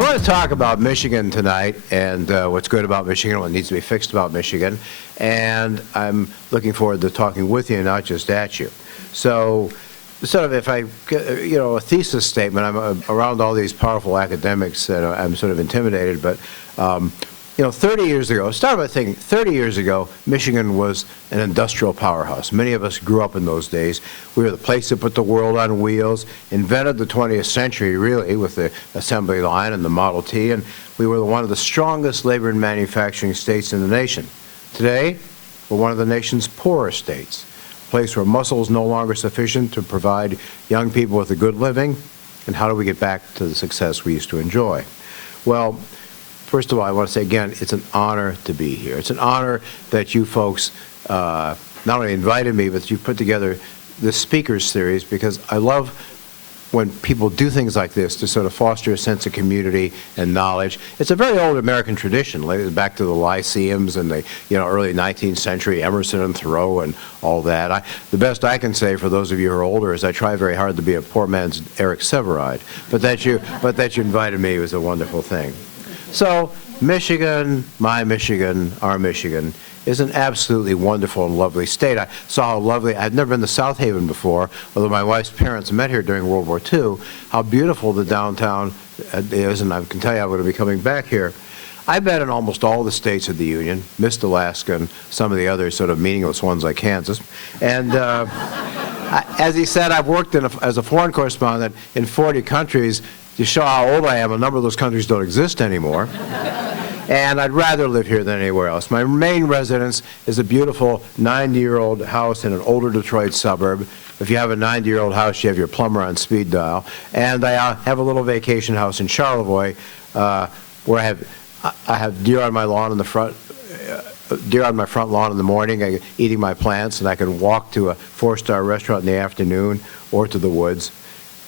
I want to talk about Michigan tonight and what's good about Michigan, what needs to be fixed about Michigan, and I'm looking forward to talking with you, not just at you. So, sort of, if I, a thesis statement, I'm around all these powerful academics, and I'm sort of intimidated, but 30 years ago, start by thinking, 30 years ago, Michigan was an industrial powerhouse. Many of us grew up in those days. We were the place that put the world on wheels, invented the 20th century, really, with the assembly line and the Model T, and we were one of the strongest labor and manufacturing states in the nation. Today, we're one of the nation's poorest states, a place where muscle is no longer sufficient to provide young people with a good living, and how do we get back to the success we used to enjoy? Well, first of all, I want to say again, it's an honor to be here. It's an honor that you folks not only invited me, but you've put together this speakers series, because I love when people do things like this to sort of foster a sense of community and knowledge. It's a very old American tradition, back to the Lyceums and the early 19th century, Emerson and Thoreau and all that. The best I can say for those of you who are older is I try very hard to be a poor man's Eric Severide, but that you invited me was a wonderful thing. So Michigan, my Michigan, our Michigan, is an absolutely wonderful and lovely state. I saw how lovely, I'd never been to South Haven before, although my wife's parents met here during World War II, how beautiful the downtown is, and I can tell you I'm going to be coming back here. I've been in almost all the states of the Union, missed Alaska and some of the other sort of meaningless ones like Kansas. And as he said, I've worked as a foreign correspondent in 40 countries. To show how old I am, a number of those countries don't exist anymore. And I'd rather live here than anywhere else. My main residence is a beautiful 90-year-old house in an older Detroit suburb. If you have a 90-year-old house, you have your plumber on speed dial. And I have a little vacation house in Charlevoix where I have deer on my lawn in the front. Deer on my front lawn in the morning, eating my plants, and I can walk to a 4-star restaurant in the afternoon or to the woods.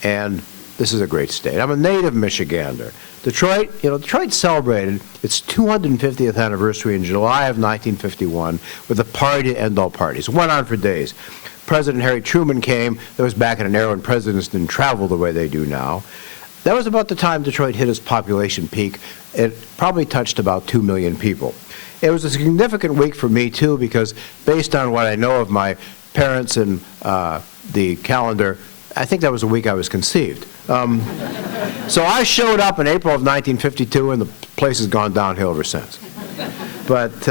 And this is a great state. I'm a native Michigander. Detroit celebrated its 250th anniversary in July of 1951 with a party to end all parties. It went on for days. President Harry Truman came. That was back in an era when presidents didn't travel the way they do now. That was about the time Detroit hit its population peak. It probably touched about 2 million people. It was a significant week for me, too, because based on what I know of my parents and the calendar, I think that was the week I was conceived. So I showed up in April of 1952, and the place has gone downhill ever since. But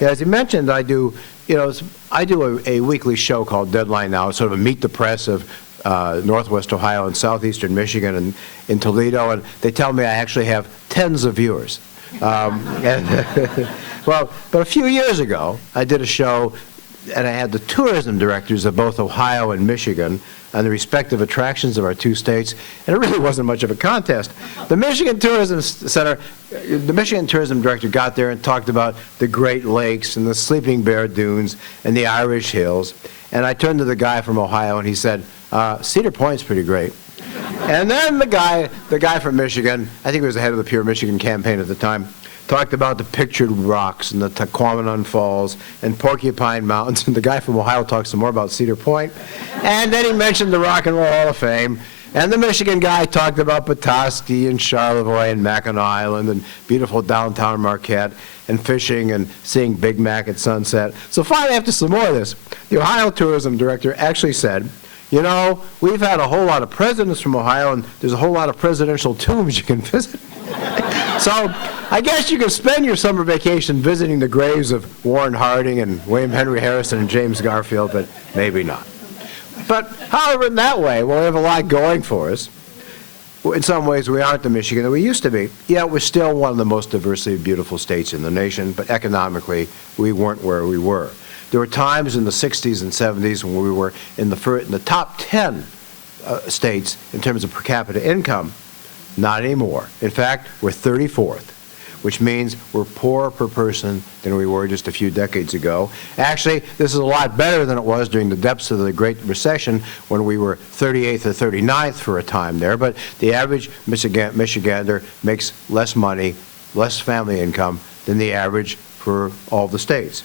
as you mentioned, I do a weekly show called Deadline Now. It's sort of a meet the press of Northwest Ohio and Southeastern Michigan and in Toledo, and they tell me I actually have tens of viewers. Well, but a few years ago, I did a show, and I had the tourism directors of both Ohio and Michigan on the respective attractions of our two states, and it really wasn't much of a contest. The Michigan Tourism Center, the Michigan Tourism Director got there and talked about the Great Lakes and the Sleeping Bear Dunes and the Irish Hills, and I turned to the guy from Ohio and he said, Cedar Point's pretty great. And then the guy from Michigan, I think he was the head of the Pure Michigan campaign at the time, talked about the pictured rocks and the Tahquamenon Falls and Porcupine Mountains, and the guy from Ohio talked some more about Cedar Point. And then he mentioned the Rock and Roll Hall of Fame. And the Michigan guy talked about Petoskey and Charlevoix and Mackinac Island and beautiful downtown Marquette and fishing and seeing Big Mac at sunset. So finally, after some more of this, the Ohio Tourism Director actually said, we've had a whole lot of presidents from Ohio, and there's a whole lot of presidential tombs you can visit. So I guess you can spend your summer vacation visiting the graves of Warren Harding and William Henry Harrison and James Garfield, but maybe not. But however, in that way, we have a lot going for us. In some ways, we aren't the Michigan that we used to be. Yet we're still one of the most diversely beautiful states in the nation, but economically, we weren't where we were. There were times in the 60s and 70s when we were in the top 10 states in terms of per capita income. Not anymore. In fact, we're 34th, which means we're poorer per person than we were just a few decades ago. Actually, this is a lot better than it was during the depths of the Great Recession when we were 38th or 39th for a time there. But the average Michigander makes less money, less family income than the average for all the states.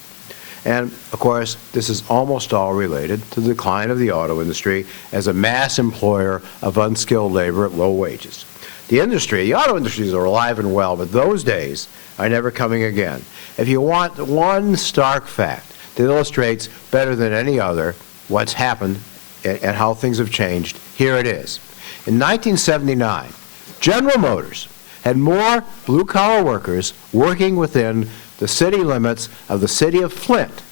And, of course, this is almost all related to the decline of the auto industry as a mass employer of unskilled labor at low wages. The industry, the auto industries are alive and well, but those days are never coming again. If you want one stark fact that illustrates better than any other what's happened and how things have changed, here it is. In 1979, General Motors had more blue-collar workers working within the city limits of the city of Flint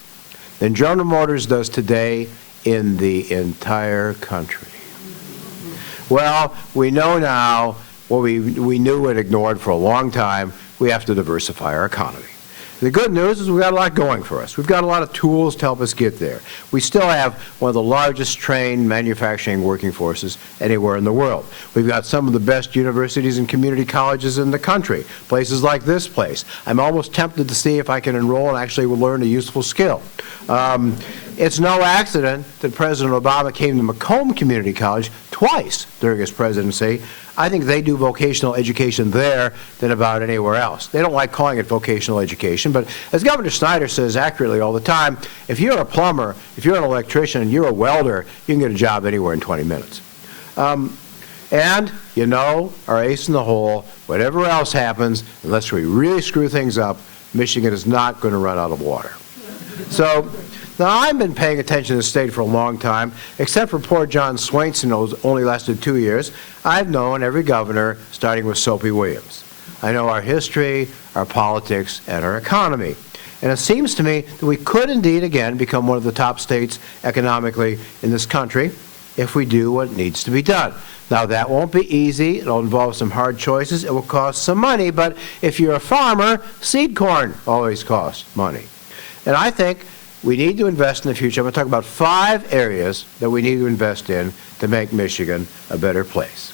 than General Motors does today in the entire country. Well, we know now what we knew and ignored for a long time. We have to diversify our economy. The good news is we've got a lot going for us. We've got a lot of tools to help us get there. We still have one of the largest trained manufacturing working forces anywhere in the world. We've got some of the best universities and community colleges in the country, places like this place. I'm almost tempted to see if I can enroll and actually learn a useful skill. It's no accident that President Obama came to Macomb Community College twice during his presidency. I think they do vocational education there than about anywhere else. They don't like calling it vocational education, but as Governor Snyder says accurately all the time, if you're a plumber, if you're an electrician, you're a welder, you can get a job anywhere in 20 minutes. And, you know, our ace in the hole, whatever else happens, unless we really screw things up, Michigan is not going to run out of water. So, now, I've been paying attention to the state for a long time, except for poor John Swainson, who's only lasted 2 years. I've known every governor, starting with Soapy Williams. I know our history, our politics, and our economy. And it seems to me that we could indeed, again, become one of the top states economically in this country if we do what needs to be done. Now, that won't be easy. It'll involve some hard choices. It will cost some money. But if you're a farmer, seed corn always costs money. And I think we need to invest in the future. I'm going to talk about 5 areas that we need to invest in to make Michigan a better place.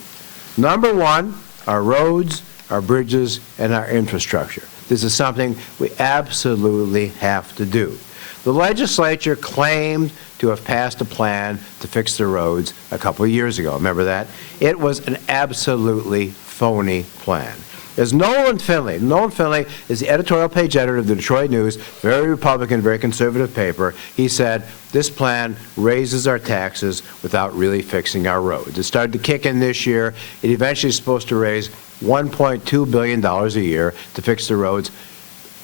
Number 1, our roads, our bridges, and our infrastructure. This is something we absolutely have to do. The legislature claimed to have passed a plan to fix the roads a couple of years ago. Remember that? It was an absolutely phony plan. There's Nolan Finley. Nolan Finley is the editorial page editor of the Detroit News, very Republican, very conservative paper. He said, this plan raises our taxes without really fixing our roads. It started to kick in this year. It eventually is supposed to raise $1.2 billion a year to fix the roads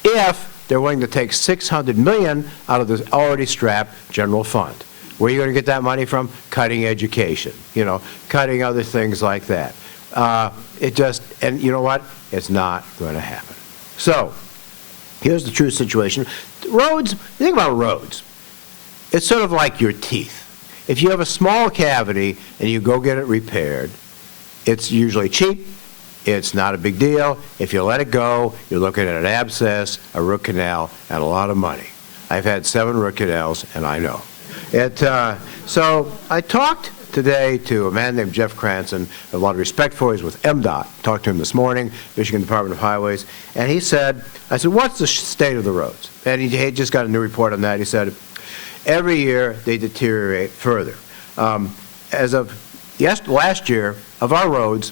if they're willing to take $600 million out of the already strapped general fund. Where are you going to get that money from? Cutting education, you know, cutting other things like that. And you know what? It's not going to happen. So, here's the true situation. Roads, you think about roads. It's sort of like your teeth. If you have a small cavity and you go get it repaired, it's usually cheap. It's not a big deal. If you let it go, you're looking at an abscess, a root canal, and a lot of money. I've had 7 root canals, and I know. So I talked today to a man named Jeff Cranston, I have a lot of respect for. He's with MDOT. Talked to him this morning, Michigan Department of Highways, and he said, I said, what's the state of the roads? And he had just got a new report on that. He said, every year they deteriorate further. As of last year, of our roads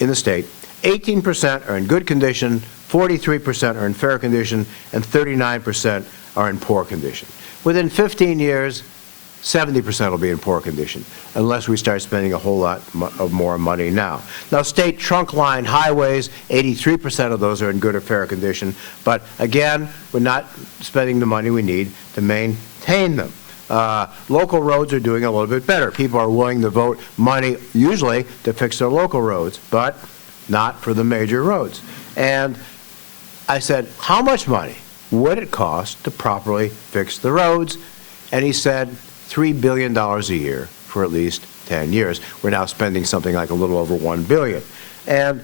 in the state, 18% are in good condition, 43% are in fair condition, and 39% are in poor condition. Within 15 years, 70% will be in poor condition, unless we start spending a whole lot of more money now. Now, state trunk line highways, 83% of those are in good or fair condition, but again, we're not spending the money we need to maintain them. Local roads are doing a little bit better. People are willing to vote money, usually, to fix their local roads, but not for the major roads. And I said, how much money would it cost to properly fix the roads? And he said, $3 billion a year for at least 10 years. We're now spending something like a little over $1 billion. And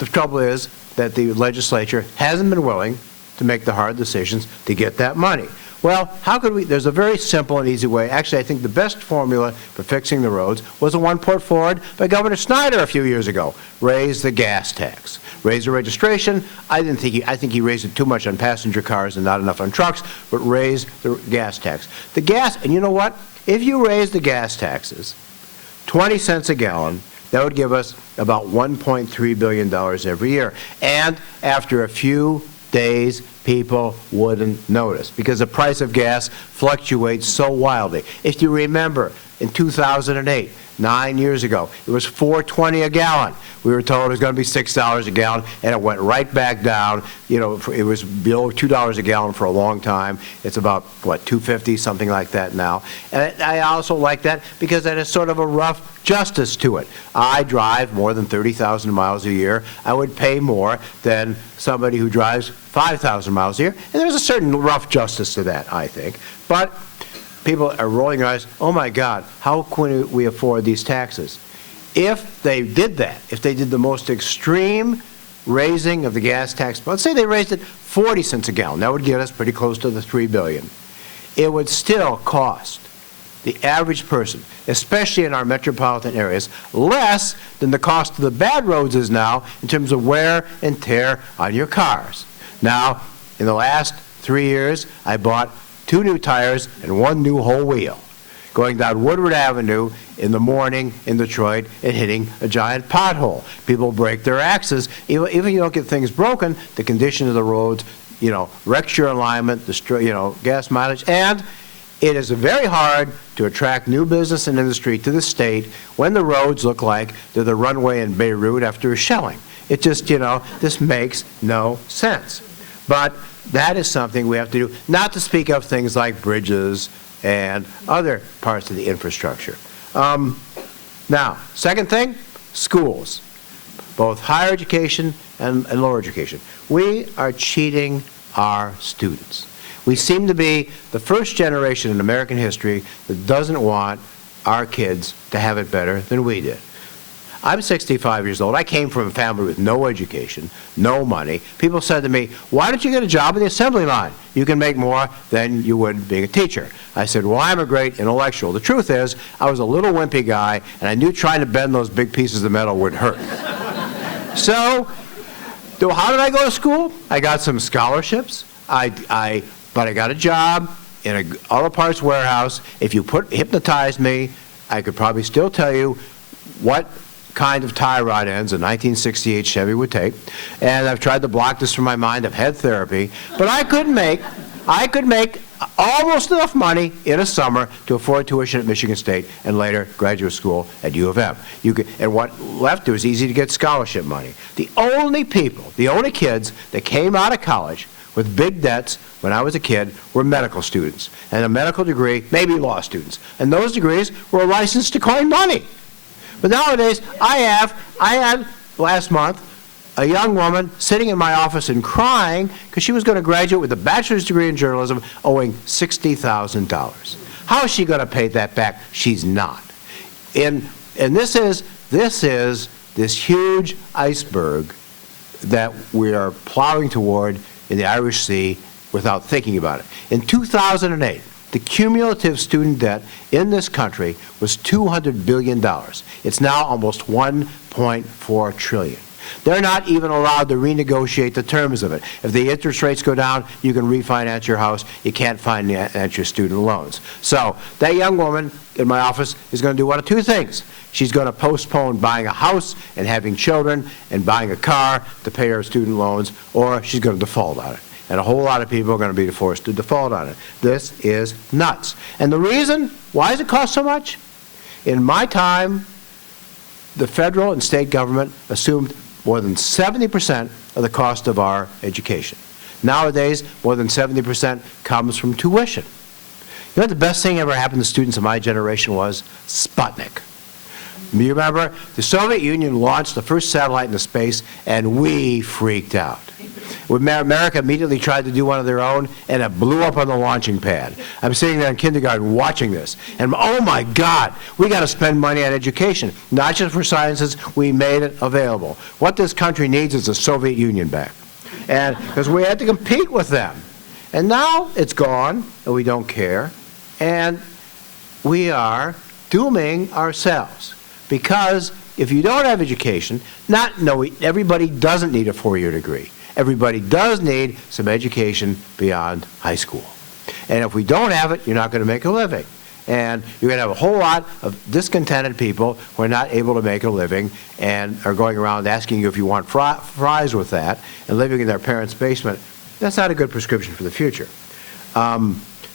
the trouble is that the legislature hasn't been willing to make the hard decisions to get that money. Well, how could we? There's a very simple and easy way. Actually, I think the best formula for fixing the roads was the one put forward by Governor Snyder a few years ago. Raise the gas tax. Raise the registration. I think he raised it too much on passenger cars and not enough on trucks, but raise the gas tax. The gas, and you know what? If you raise the gas taxes 20 cents a gallon, that would give us about $1.3 billion every year. And after a few days, people wouldn't notice because the price of gas fluctuates so wildly. If you remember, in 2008, 9 years ago, it was $4.20 a gallon. We were told it was going to be $6 a gallon, and it went right back down. You know, it was below $2 a gallon for a long time. It's about, what, $2.50, something like that now. And I also like that because that is sort of a rough justice to it. I drive more than 30,000 miles a year. I would pay more than somebody who drives 5,000 miles a year. And there's a certain rough justice to that, I think. But people are rolling their eyes, oh my God, how can we afford these taxes? If they did that, if they did the most extreme raising of the gas tax, let's say they raised it 40 cents a gallon, that would get us pretty close to the $3 billion. It would still cost the average person, especially in our metropolitan areas, less than the cost of the bad roads is now in terms of wear and tear on your cars. Now, in the last 3 years, I bought 2 new tires and 1 new whole wheel, going down Woodward Avenue in the morning in Detroit and hitting a giant pothole. People break their axles. Even if you don't get things broken, the condition of the roads, you know, wrecks your alignment, destroy, gas mileage, and it is very hard to attract new business and industry to the state when the roads look like they're the runway in Beirut after a shelling. It just, this makes no sense. But that is something we have to do, not to speak of things like bridges and other parts of the infrastructure. Now, second thing, schools, both higher education and lower education. We are cheating our students. We seem to be the first generation in American history that doesn't want our kids to have it better than we did. I'm 65 years old. I came from a family with no education, no money. People said to me, why don't you get a job in the assembly line? You can make more than you would being a teacher. I said, well, I'm a great intellectual. The truth is, I was a little wimpy guy, and I knew trying to bend those big pieces of metal would hurt. So, how did I go to school? I got some scholarships, but I got a job in an auto parts warehouse. If you hypnotized me, I could probably still tell you what kind of tie rod ends a 1968 Chevy would take. And I've tried to block this from my mind. I've had therapy. But I could make almost enough money in a summer to afford tuition at Michigan State and later graduate school at U of M. And what left, it was easy to get scholarship money. The only kids that came out of college with big debts when I was a kid were medical students. And a medical degree, maybe law students. And those degrees were a license to coin money. But nowadays, I had last month a young woman sitting in my office and crying because she was going to graduate with a bachelor's degree in journalism owing $60,000. How is she going to pay that back? She's not. And this is this huge iceberg that we are plowing toward in the Irish Sea without thinking about it. In 2008, the cumulative student debt in this country was $200 billion. It's now almost $1.4 trillion. They're not even allowed to renegotiate the terms of it. If the interest rates go down, you can refinance your house. You can't finance your student loans. So that young woman in my office is going to do one of 2 things. She's going to postpone buying a house and having children and buying a car to pay her student loans, or she's going to default on it. And a whole lot of people are going to be forced to default on it. This is nuts. And the reason, why does it cost so much? In my time, the federal and state government assumed more than 70% of the cost of our education. Nowadays, more than 70% comes from tuition. You know what the best thing ever happened to students of my generation was? Sputnik. You remember, the Soviet Union launched the first satellite into space, and we freaked out. America immediately tried to do one of their own, and it blew up on the launching pad. I'm sitting there in kindergarten watching this, and oh my God, we got to spend money on education, not just for sciences. We made it available. What this country needs is the Soviet Union back, and because we had to compete with them. And now it's gone, and we don't care, and we are dooming ourselves. Because if you don't have education, everybody doesn't need a 4-year degree. Everybody does need some education beyond high school. And if we don't have it, you're not going to make a living. And you're going to have a whole lot of discontented people who are not able to make a living and are going around asking you if you want fries with that and living in their parents' basement. That's not a good prescription for the future.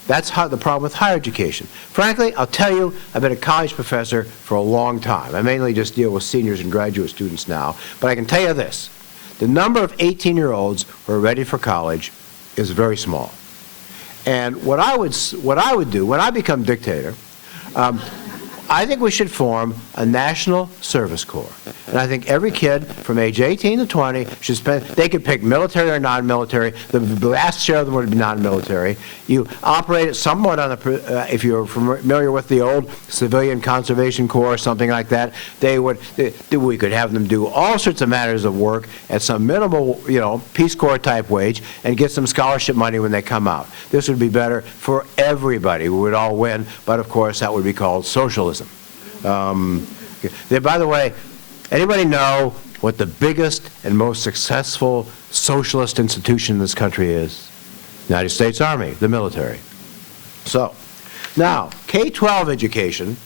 That's the problem with higher education. Frankly, I'll tell you, I've been a college professor for a long time. I mainly just deal with seniors and graduate students now. But I can tell you this. The number of 18-year-olds who are ready for college is very small. And what I would do when I become dictator, I think we should form a national service corps. And I think every kid from age 18 to 20 should they could pick military or non-military. The vast share of them would be non-military. You operate it somewhat on if you're familiar with the old Civilian Conservation Corps or something like that, we could have them do all sorts of matters of work at some minimal, Peace Corps type wage and get some scholarship money when they come out. This would be better for everybody. We would all win, but of course that would be called socialism. By the way, anybody know what the biggest and most successful socialist institution in this country is? United States Army, the military. So, now, K-12 education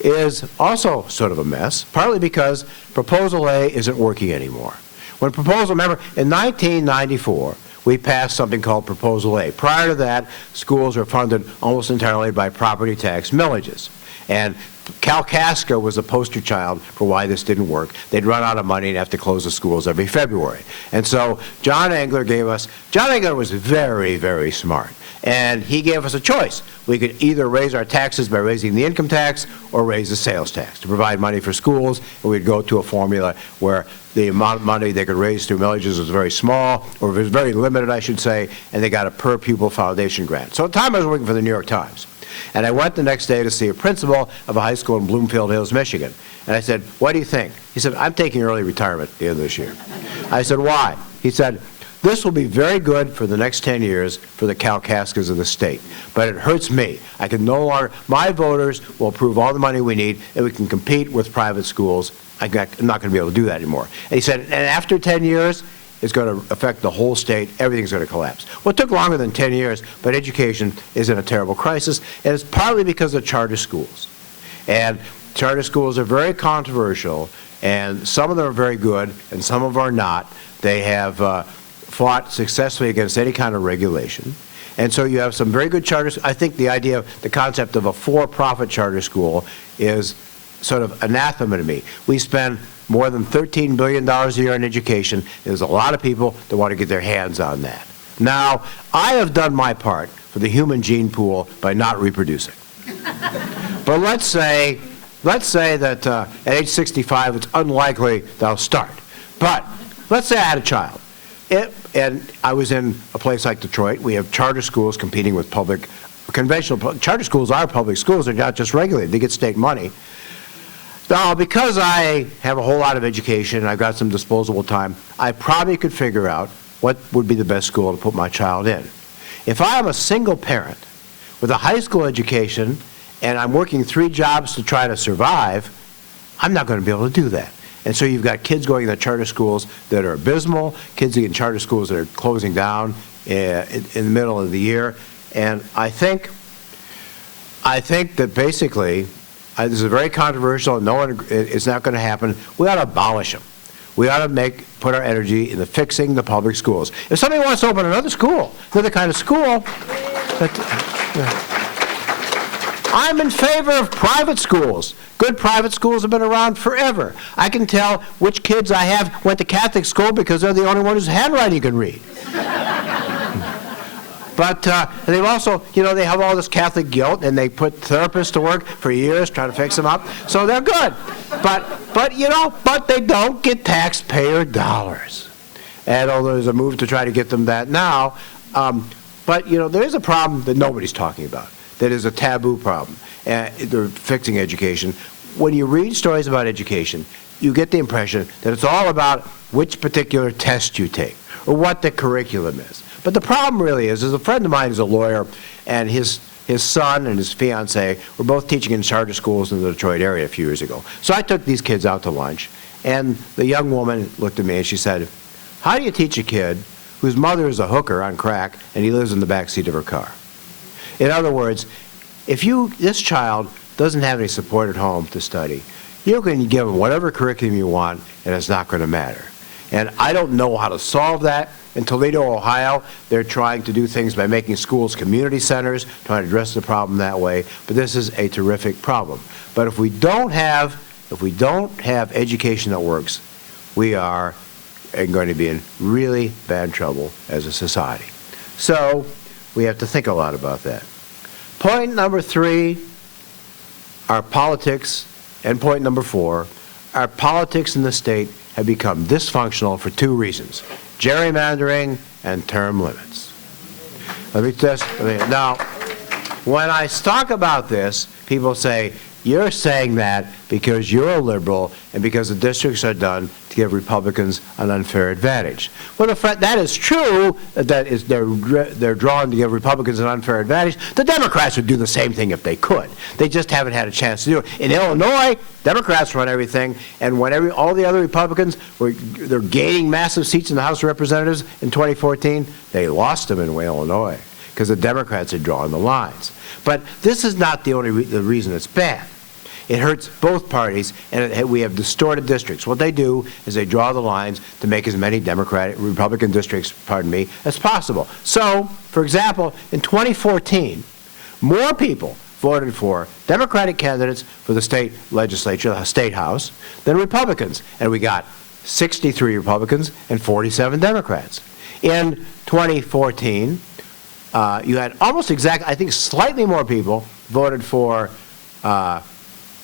is also sort of a mess, partly because Proposal A isn't working anymore. Remember, in 1994, we passed something called Proposal A. Prior to that, schools were funded almost entirely by property tax millages. And Kalkaska was a poster child for why this didn't work. They'd run out of money and have to close the schools every February. And so John Engler was very, very smart. And he gave us a choice. We could either raise our taxes by raising the income tax or raise the sales tax to provide money for schools, and we'd go to a formula where the amount of money they could raise through millages was very small, or it was very limited, I should say, and they got a per-pupil foundation grant. So at the time I was working for the New York Times. And I went the next day to see a principal of a high school in Bloomfield Hills, Michigan. And I said, "What do you think?" He said, "I'm taking early retirement at the end of this year." I said, "Why?" He said, "This will be very good for the next 10 years for the Kalkaskas of the state. But it hurts me. I can no longer, my voters will approve all the money we need, and we can compete with private schools. I'm not going to be able to do that anymore." And he said, "And after 10 years, it's going to affect the whole state. Everything's going to collapse." Well, it took longer than 10 years, but education is in a terrible crisis, and it's partly because of charter schools. And charter schools are very controversial, and some of them are very good, and some of them are not. They have fought successfully against any kind of regulation. And so you have some very good charters. I think the concept of a for-profit charter school is sort of anathema to me. We spend more than $13 billion a year in education. There's a lot of people that want to get their hands on that. Now, I have done my part for the human gene pool by not reproducing. But let's say that at age 65, it's unlikely that I'll start. But let's say I had a child. And I was in a place like Detroit. We have charter schools competing with conventional charter schools are public schools. They're not just regulated. They get state money. Now, because I have a whole lot of education and I've got some disposable time, I probably could figure out what would be the best school to put my child in. If I am a single parent with a high school education and I'm working 3 jobs to try to survive, I'm not going to be able to do that. And so you've got kids going to charter schools that are abysmal, kids in charter schools that are closing down in the middle of the year. And I think that basically, this is very controversial, and it's not going to happen. We ought to abolish them. We ought to put our energy into fixing the public schools. If somebody wants to open another school, another kind of school, I'm in favor of private schools. Good private schools have been around forever. I can tell which kids I have went to Catholic school because they're the only one whose handwriting you can read. But they've also, they have all this Catholic guilt, and they put therapists to work for years trying to fix them up. So they're good. But they don't get taxpayer dollars. And although there's a move to try to get them that now, but there is a problem that nobody's talking about. That is a taboo problem. They're fixing education. When you read stories about education, you get the impression that it's all about which particular test you take or what the curriculum is. But the problem really is a friend of mine who's a lawyer, and his son and his fiancée were both teaching in charter schools in the Detroit area a few years ago. So I took these kids out to lunch, and the young woman looked at me and she said, "How do you teach a kid whose mother is a hooker on crack and he lives in the back seat of her car?" In other words, if this child doesn't have any support at home to study, you can give them whatever curriculum you want, and it's not going to matter. And I don't know how to solve that. In Toledo, Ohio, they're trying to do things by making schools community centers, trying to address the problem that way. But this is a terrific problem. But if we don't have education that works, we are going to be in really bad trouble as a society. So we have to think a lot about that. Point number 3, our politics, and point number 4, our politics in the state have become dysfunctional for 2 reasons: gerrymandering and term limits. Now, when I talk about this, people say, you're saying that because you're a liberal and because the districts are done to give Republicans an unfair advantage. Well, that is true, they're drawn to give Republicans an unfair advantage. The Democrats would do the same thing if they could. They just haven't had a chance to do it. In Illinois, Democrats run everything, and when all the other Republicans they're gaining massive seats in the House of Representatives in 2014, they lost them in Illinois because the Democrats had drawn the lines. But this is not the only the reason it's bad. It hurts both parties, and we have distorted districts. What they do is they draw the lines to make as many Republican districts, as possible. So, for example, in 2014, more people voted for Democratic candidates for the state legislature, the state house, than Republicans. And we got 63 Republicans and 47 Democrats. In 2014, you had almost exactly, I think slightly more people voted for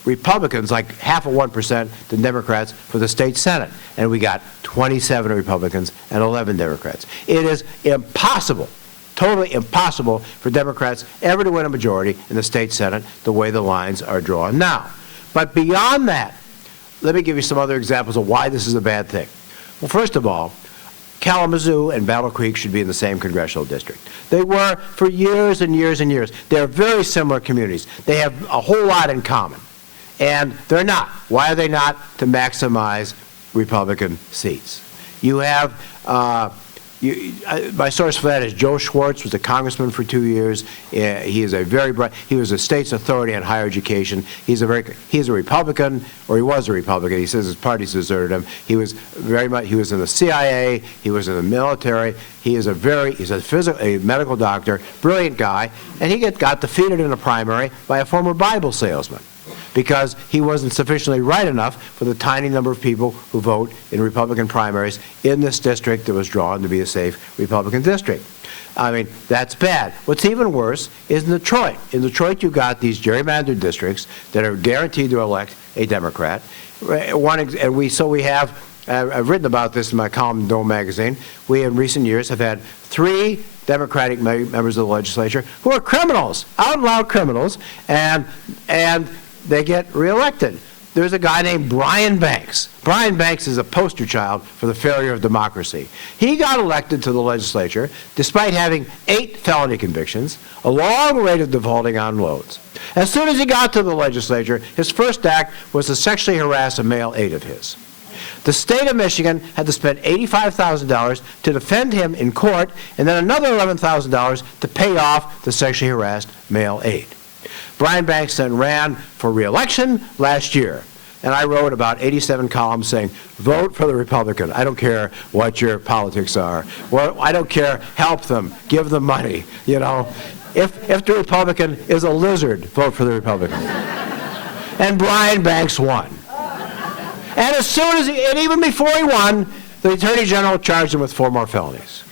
Republicans, like 0.5% than Democrats, for the state Senate. And we got 27 Republicans and 11 Democrats. It is impossible, totally impossible for Democrats ever to win a majority in the state Senate the way the lines are drawn now. But beyond that, let me give you some other examples of why this is a bad thing. Well, first of all, Kalamazoo and Battle Creek should be in the same congressional district. They were for years and years and years. They're very similar communities. They have a whole lot in common. And they're not. Why are they not? To maximize Republican seats. You have, my source for that is Joe Schwartz, was a congressman for 2 years. He is a very bright, he was a state's authority on higher education. He's a Republican, or he was a Republican. He says his party's deserted him. He was he was in the CIA, he was in the military. He's a medical doctor, brilliant guy, and he got defeated in a primary by a former Bible salesman, because he wasn't sufficiently right enough for the tiny number of people who vote in Republican primaries in this district that was drawn to be a safe Republican district. I mean, that's bad. What's even worse is in Detroit. In Detroit, you've got these gerrymandered districts that are guaranteed to elect a Democrat. I've written about this in my column in Dome magazine. We, in recent years, have had 3 Democratic members of the legislature who are criminals, out and loud criminals, and they get reelected. There's a guy named Brian Banks. Brian Banks is a poster child for the failure of democracy. He got elected to the legislature despite having 8 felony convictions, a long rate of defaulting on loans. As soon as he got to the legislature, his first act was to sexually harass a male aide of his. The state of Michigan had to spend $85,000 to defend him in court, and then another $11,000 to pay off the sexually harassed male aide. Brian Banks then ran for re-election last year, and I wrote about 87 columns saying, vote for the Republican. I don't care what your politics are. Well, I don't care. Help them. Give them money. You know, if the Republican is a lizard, vote for the Republican. And Brian Banks won. And as soon as and even before he won, the Attorney General charged him with 4 more felonies.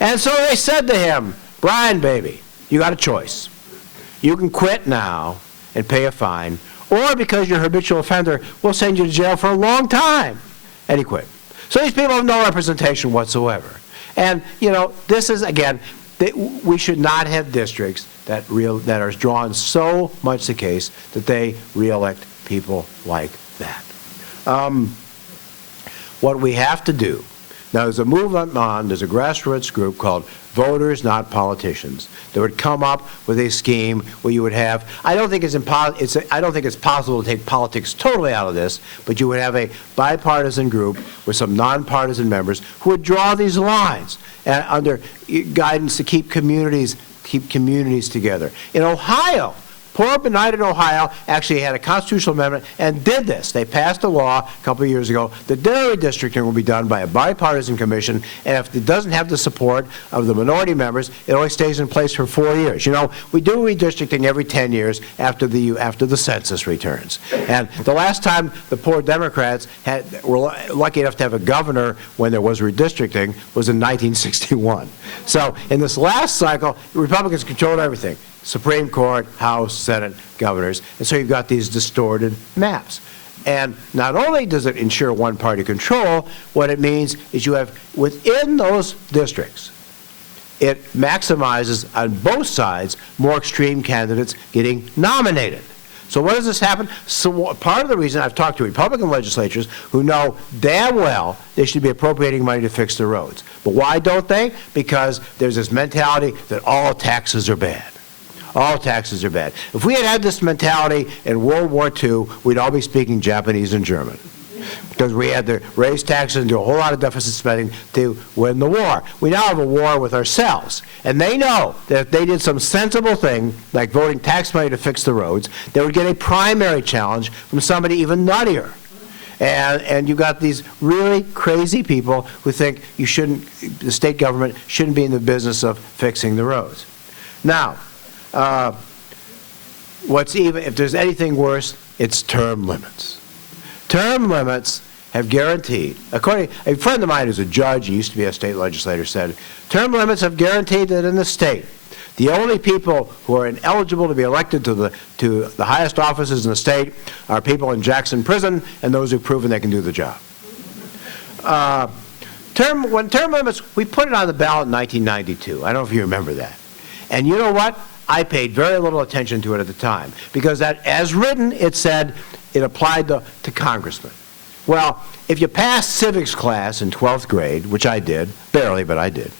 And so they said to him, Brian, baby, you got a choice. You can quit now and pay a fine, or because you're a habitual offender, we'll send you to jail for a long time. And he quit. So these people have no representation whatsoever. And, you know, this is, again, we should not have districts that are drawn so much the case that they re-elect people like that. What we have to do, now there's a movement on, there's a grassroots group called Voters Not Politicians that would come up with a scheme where you would have, I don't think it's possible to take politics totally out of this, but you would have a bipartisan group with some nonpartisan members who would draw these lines under guidance to keep communities together. In Ohio, Poor benighted Ohio actually had a constitutional amendment and did this. They passed a law a couple of years ago that their redistricting will be done by a bipartisan commission, and if it doesn't have the support of the minority members, it only stays in place for 4 years. You know, we do redistricting every 10 years after the census returns. And the last time the poor Democrats were lucky enough to have a governor when there was redistricting was in 1961. So in this last cycle, Republicans controlled everything. Supreme Court, House, Senate, governors, and so you've got these distorted maps. And not only does it ensure one-party control, what it means is you have, within those districts, it maximizes on both sides more extreme candidates getting nominated. So what does this happen? So part of the reason I've talked to Republican legislatures who know damn well they should be appropriating money to fix the roads. But why don't they? Because there's this mentality that all taxes are bad. All taxes are bad. If we had had this mentality in World War II, we'd all be speaking Japanese and German, because we had to raise taxes and do a whole lot of deficit spending to win the war. We now have a war with ourselves, and they know that if they did some sensible thing, like voting tax money to fix the roads, they would get a primary challenge from somebody even nuttier. And you've got these really crazy people who think the state government shouldn't be in the business of fixing the roads. Now, if there's anything worse, it's term limits. Term limits have guaranteed, a friend of mine who's a judge, he used to be a state legislator, said, term limits have guaranteed that in the state, the only people who are ineligible to be elected to the highest offices in the state are people in Jackson Prison and those who've proven they can do the job. When term limits, we put it on the ballot in 1992. I don't know if you remember that. And you know what? I paid very little attention to it at the time, because that, as written, it said it applied to congressmen. Well, if you passed civics class in 12th grade, which I did, barely, but I did,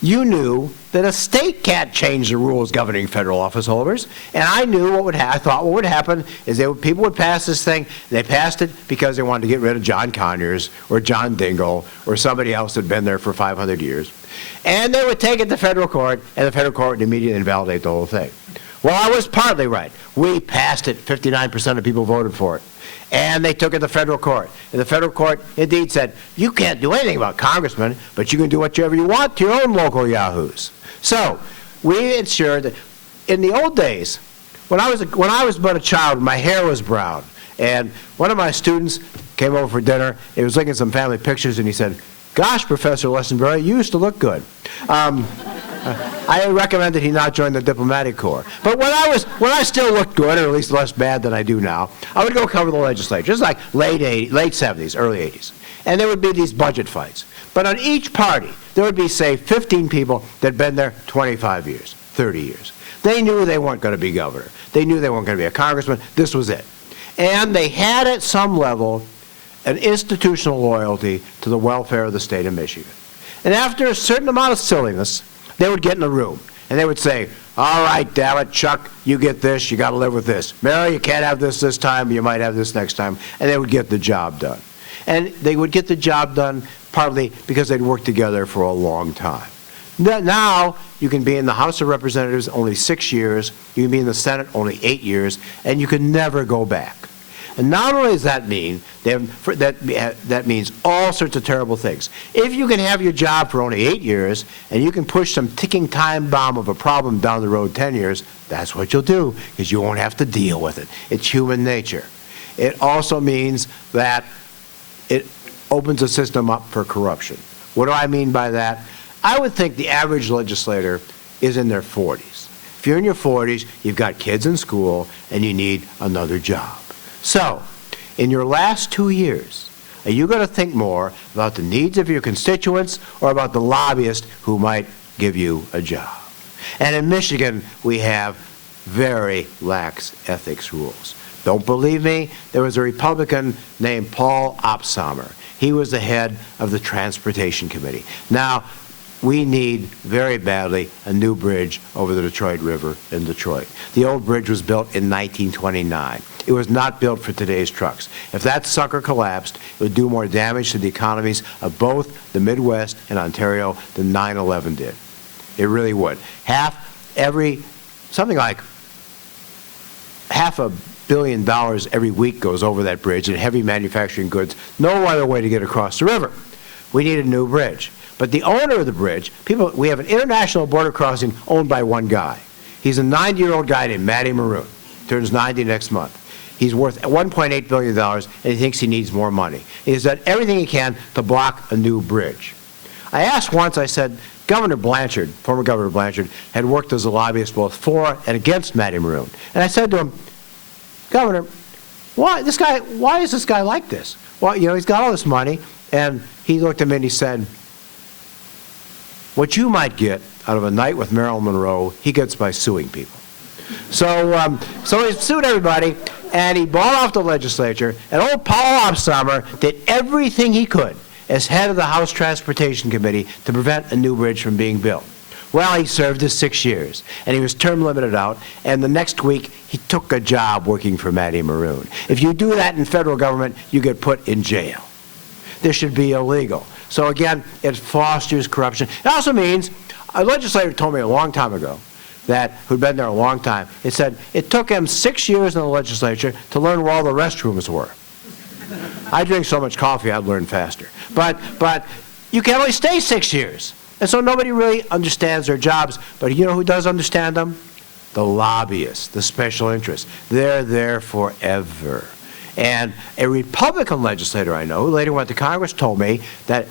you knew that a state can't change the rules governing federal office holders. And I knew I thought what would happen is people would pass this thing. They passed it because they wanted to get rid of John Conyers or John Dingell or somebody else that had been there for 500 years. And they would take it to federal court, and the federal court would immediately invalidate the whole thing. Well, I was partly right. We passed it. 59% of people voted for it. And they took it to federal court. And the federal court indeed said, you can't do anything about congressmen, but you can do whatever you want to your own local yahoos. So we ensured that in the old days, when I was but a child, my hair was brown. And one of my students came over for dinner. He was looking at some family pictures, and he said, gosh, Professor Lessenberry, you used to look good. I recommended he not join the diplomatic corps. But when I still looked good, or at least less bad than I do now, I would go cover the legislature. This is like late 70s, early 80s. And there would be these budget fights. But on each party, there would be, say, 15 people that had been there 25 years, 30 years. They knew they weren't going to be governor. They knew they weren't going to be a congressman. This was it. And they had, at some level, an institutional loyalty to the welfare of the state of Michigan. And after a certain amount of silliness, they would get in a room, and they would say, all right, damn it, Chuck, you get this, you got to live with this. Mary, you can't have this time, you might have this next time. And they would get the job done. And they would get the job done partly because they'd worked together for a long time. Now, you can be in the House of Representatives only 6 years, you can be in the Senate only 8 years, and you can never go back. And not only does that mean, that means all sorts of terrible things. If you can have your job for only 8 years, and you can push some ticking time bomb of a problem down the road 10 years, that's what you'll do, because you won't have to deal with it. It's human nature. It also means that it opens a system up for corruption. What do I mean by that? I would think the average legislator is in their 40s. If you're in your 40s, you've got kids in school, and you need another job. So, in your last 2 years, are you going to think more about the needs of your constituents or about the lobbyist who might give you a job? And in Michigan, we have very lax ethics rules. Don't believe me? There was a Republican named Paul Opsamer. He was the head of the Transportation Committee. Now, we need very badly a new bridge over the Detroit River in Detroit. The old bridge was built in 1929. It was not built for today's trucks. If that sucker collapsed, it would do more damage to the economies of both the Midwest and Ontario than 9/11 did. It really would. Something like $500 million every week goes over that bridge in heavy manufacturing goods. No other way to get across the river. We need a new bridge. But the owner of the bridge, we have an international border crossing owned by one guy. He's a 90-year-old guy named Matty Maroon. Turns 90 next month. He's worth $1.8 billion, and he thinks he needs more money. He's done everything he can to block a new bridge. I asked once, I said, Governor Blanchard, former Governor Blanchard, had worked as a lobbyist both for and against Matty Maroon. And I said to him, Governor, why is this guy like this? Well, you know, he's got all this money, and he looked at me and he said, what you might get out of a night with Marilyn Monroe, he gets by suing people. So he sued everybody, and he bought off the legislature, and old Paul Opsummer did everything he could as head of the House Transportation Committee to prevent a new bridge from being built. Well, he served his 6 years, and he was term limited out, and the next week he took a job working for Matty Maroon. If you do that in federal government, you get put in jail. This should be illegal. So again, it fosters corruption. It also means, a legislator told me a long time ago, who'd been there a long time, it said it took him 6 years in the legislature to learn where all the restrooms were. I drink so much coffee, I'd learn faster. But you can only stay 6 years. And so nobody really understands their jobs. But you know who does understand them? The lobbyists, the special interests. They're there forever. And a Republican legislator I know, who later went to Congress, told me that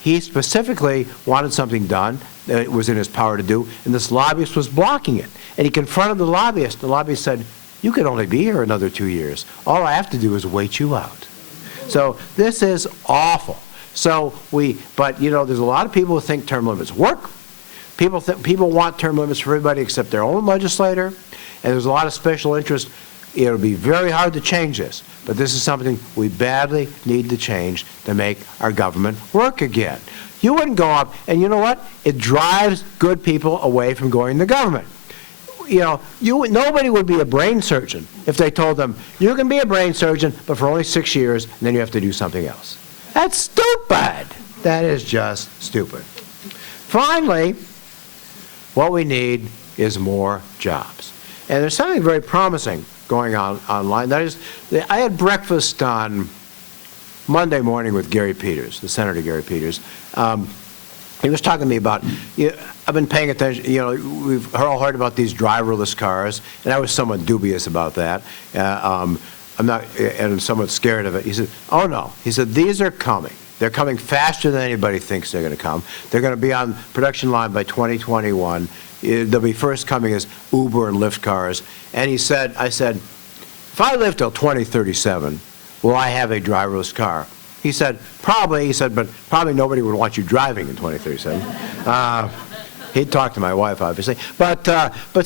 he specifically wanted something done that it was in his power to do, and this lobbyist was blocking it. And he confronted the lobbyist. The lobbyist said, you could only be here another 2 years. All I have to do is wait you out. So this is awful. But you know, there's a lot of people who think term limits work. People want term limits for everybody except their own legislator, and there's a lot of special interest. It'll be very hard to change this, but this is something we badly need to change to make our government work again. You wouldn't go up, and you know what? It drives good people away from going to government. You know, nobody would be a brain surgeon if they told them, you can be a brain surgeon, but for only 6 years, and then you have to do something else. That's stupid. That is just stupid. Finally, what we need is more jobs. And there's something very promising going on online. That is, I had breakfast on Monday morning with Gary Peters, the Senator Gary Peters. He was talking to me about, I've been paying attention, we've all heard about these driverless cars, and I was somewhat dubious about that. I'm not, and I'm somewhat scared of it. He said, oh no. He said, these are coming. They're coming faster than anybody thinks they're going to come. They're going to be on production line by 2021. They'll be first coming as Uber and Lyft cars. And I said, if I live till 2037, will I have a driverless car? He said, probably. He said, but probably nobody would want you driving in 2037. He'd talk to my wife, obviously. But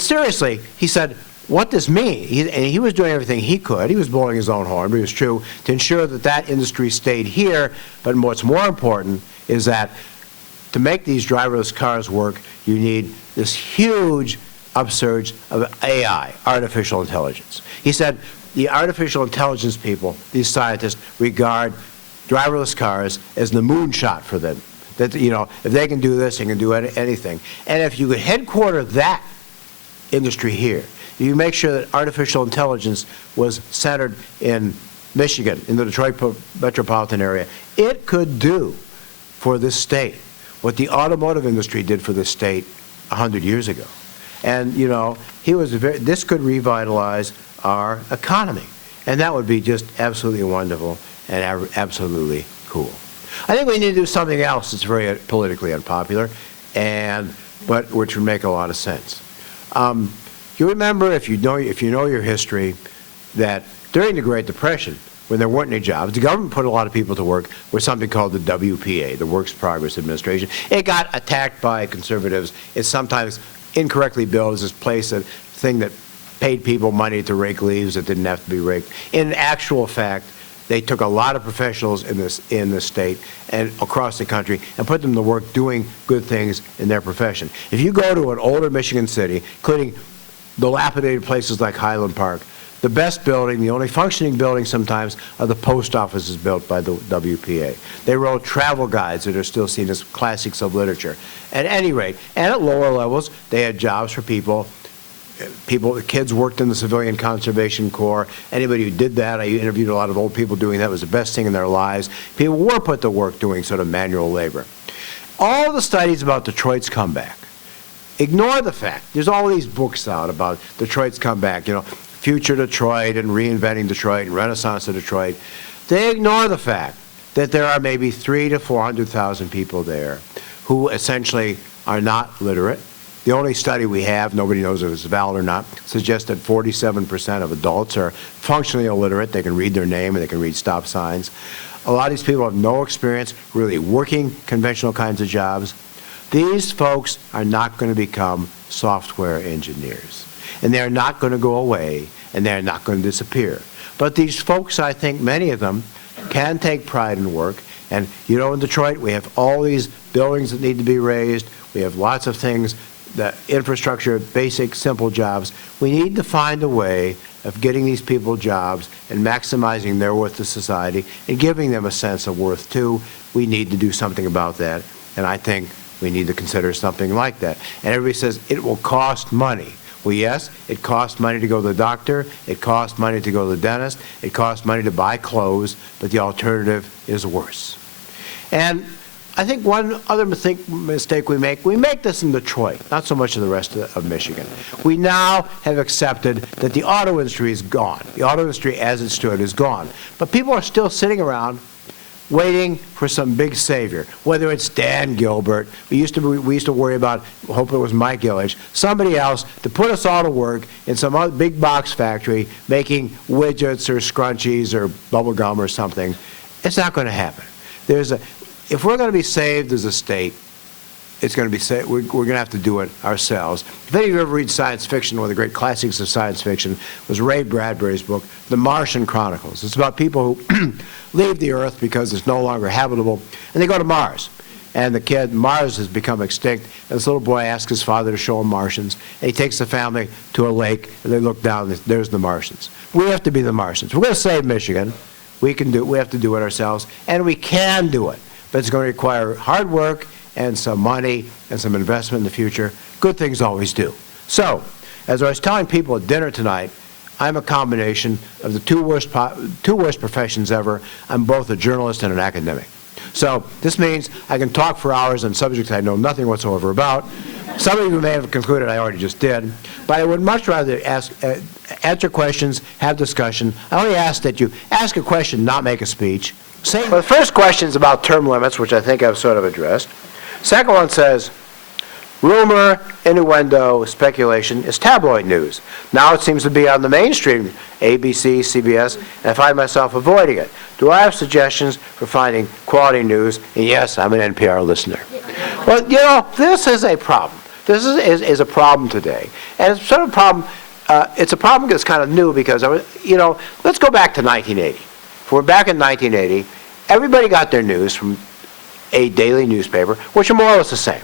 seriously, he said, what this means, and he was doing everything he could. He was blowing his own horn, but it was true, to ensure that that industry stayed here. But what's more important is that to make these driverless cars work, you need this huge upsurge of AI, artificial intelligence. He said the artificial intelligence people, these scientists, regard driverless cars as the moonshot for them. That, if they can do this, they can do anything. And if you could headquarter that industry here, you make sure that artificial intelligence was centered in Michigan, in the Detroit metropolitan area, it could do for this state what the automotive industry did for this state 100 years ago. And, this could revitalize our economy. And that would be just absolutely wonderful and absolutely cool. I think we need to do something else that's very politically unpopular, but which would make a lot of sense. You remember, if you know your history, that during the Great Depression, when there weren't any jobs, the government put a lot of people to work with something called the WPA, the Works Progress Administration. It got attacked by conservatives. It's sometimes incorrectly billed as this thing that paid people money to rake leaves that didn't have to be raked. In actual fact, they took a lot of professionals in this state and across the country and put them to work doing good things in their profession. If you go to an older Michigan city, including dilapidated places like Highland Park, the best building, the only functioning building sometimes, are the post offices built by the WPA. They wrote travel guides that are still seen as classics of literature. At any rate, and at lower levels, they had jobs for people kids worked in the Civilian Conservation Corps. Anybody who did that, I interviewed a lot of old people doing that. It was the best thing in their lives. People were put to work doing sort of manual labor. All the studies about Detroit's comeback ignore the fact, there's all these books out about Detroit's comeback, Future Detroit and Reinventing Detroit and Renaissance of Detroit. They ignore the fact that there are maybe 300,000 to 400,000 people there who essentially are not literate. The only study we have, nobody knows if it's valid or not, suggests that 47% of adults are functionally illiterate. They can read their name and they can read stop signs. A lot of these people have no experience really working conventional kinds of jobs. These folks are not going to become software engineers. And they're not going to go away, and they're not going to disappear. But these folks, I think many of them, can take pride in work. And in Detroit, we have all these buildings that need to be raised. We have lots of things, the infrastructure, basic, simple jobs. We need to find a way of getting these people jobs and maximizing their worth to society and giving them a sense of worth, too. We need to do something about that, and I think we need to consider something like that. And everybody says it will cost money. Well, yes, it costs money to go to the doctor, it costs money to go to the dentist, it costs money to buy clothes, but the alternative is worse. And I think one other mistake we make this in Detroit, not so much in the rest of Michigan. We now have accepted that the auto industry is gone. The auto industry as it stood is gone. But people are still sitting around waiting for some big savior, whether it's Dan Gilbert. We used to worry about, hope it was Mike Ilitch, somebody else to put us all to work in some other big box factory making widgets or scrunchies or bubble gum or something. It's not going to happen. If we're going to be saved as a state, it's going to be saved. We're going to have to do it ourselves. If any of you ever read science fiction, one of the great classics of science fiction was Ray Bradbury's book, The Martian Chronicles. It's about people who leave the Earth because it's no longer habitable, and they go to Mars. And Mars has become extinct, and this little boy asks his father to show him Martians, and he takes the family to a lake, and they look down, and there's the Martians. We have to be the Martians. We're going to save Michigan. We have to do it ourselves, and we can do it. But it's going to require hard work and some money and some investment in the future. Good things always do. So, as I was telling people at dinner tonight, I'm a combination of the two worst professions ever. I'm both a journalist and an academic. So this means I can talk for hours on subjects I know nothing whatsoever about. Some of you may have concluded I already just did, but I would much rather answer questions, have discussion. I only ask that you ask a question, not make a speech. Well, the first question is about term limits, which I think I've sort of addressed. Second one says, rumor, innuendo, speculation is tabloid news. Now it seems to be on the mainstream, ABC, CBS, and I find myself avoiding it. Do I have suggestions for finding quality news? And yes, I'm an NPR listener. Well, this is a problem. This is a problem today. And it's sort of a problem, it's a problem that's kind of new because, let's go back to 1980. If we're back in 1980, everybody got their news from a daily newspaper, which are more or less the same.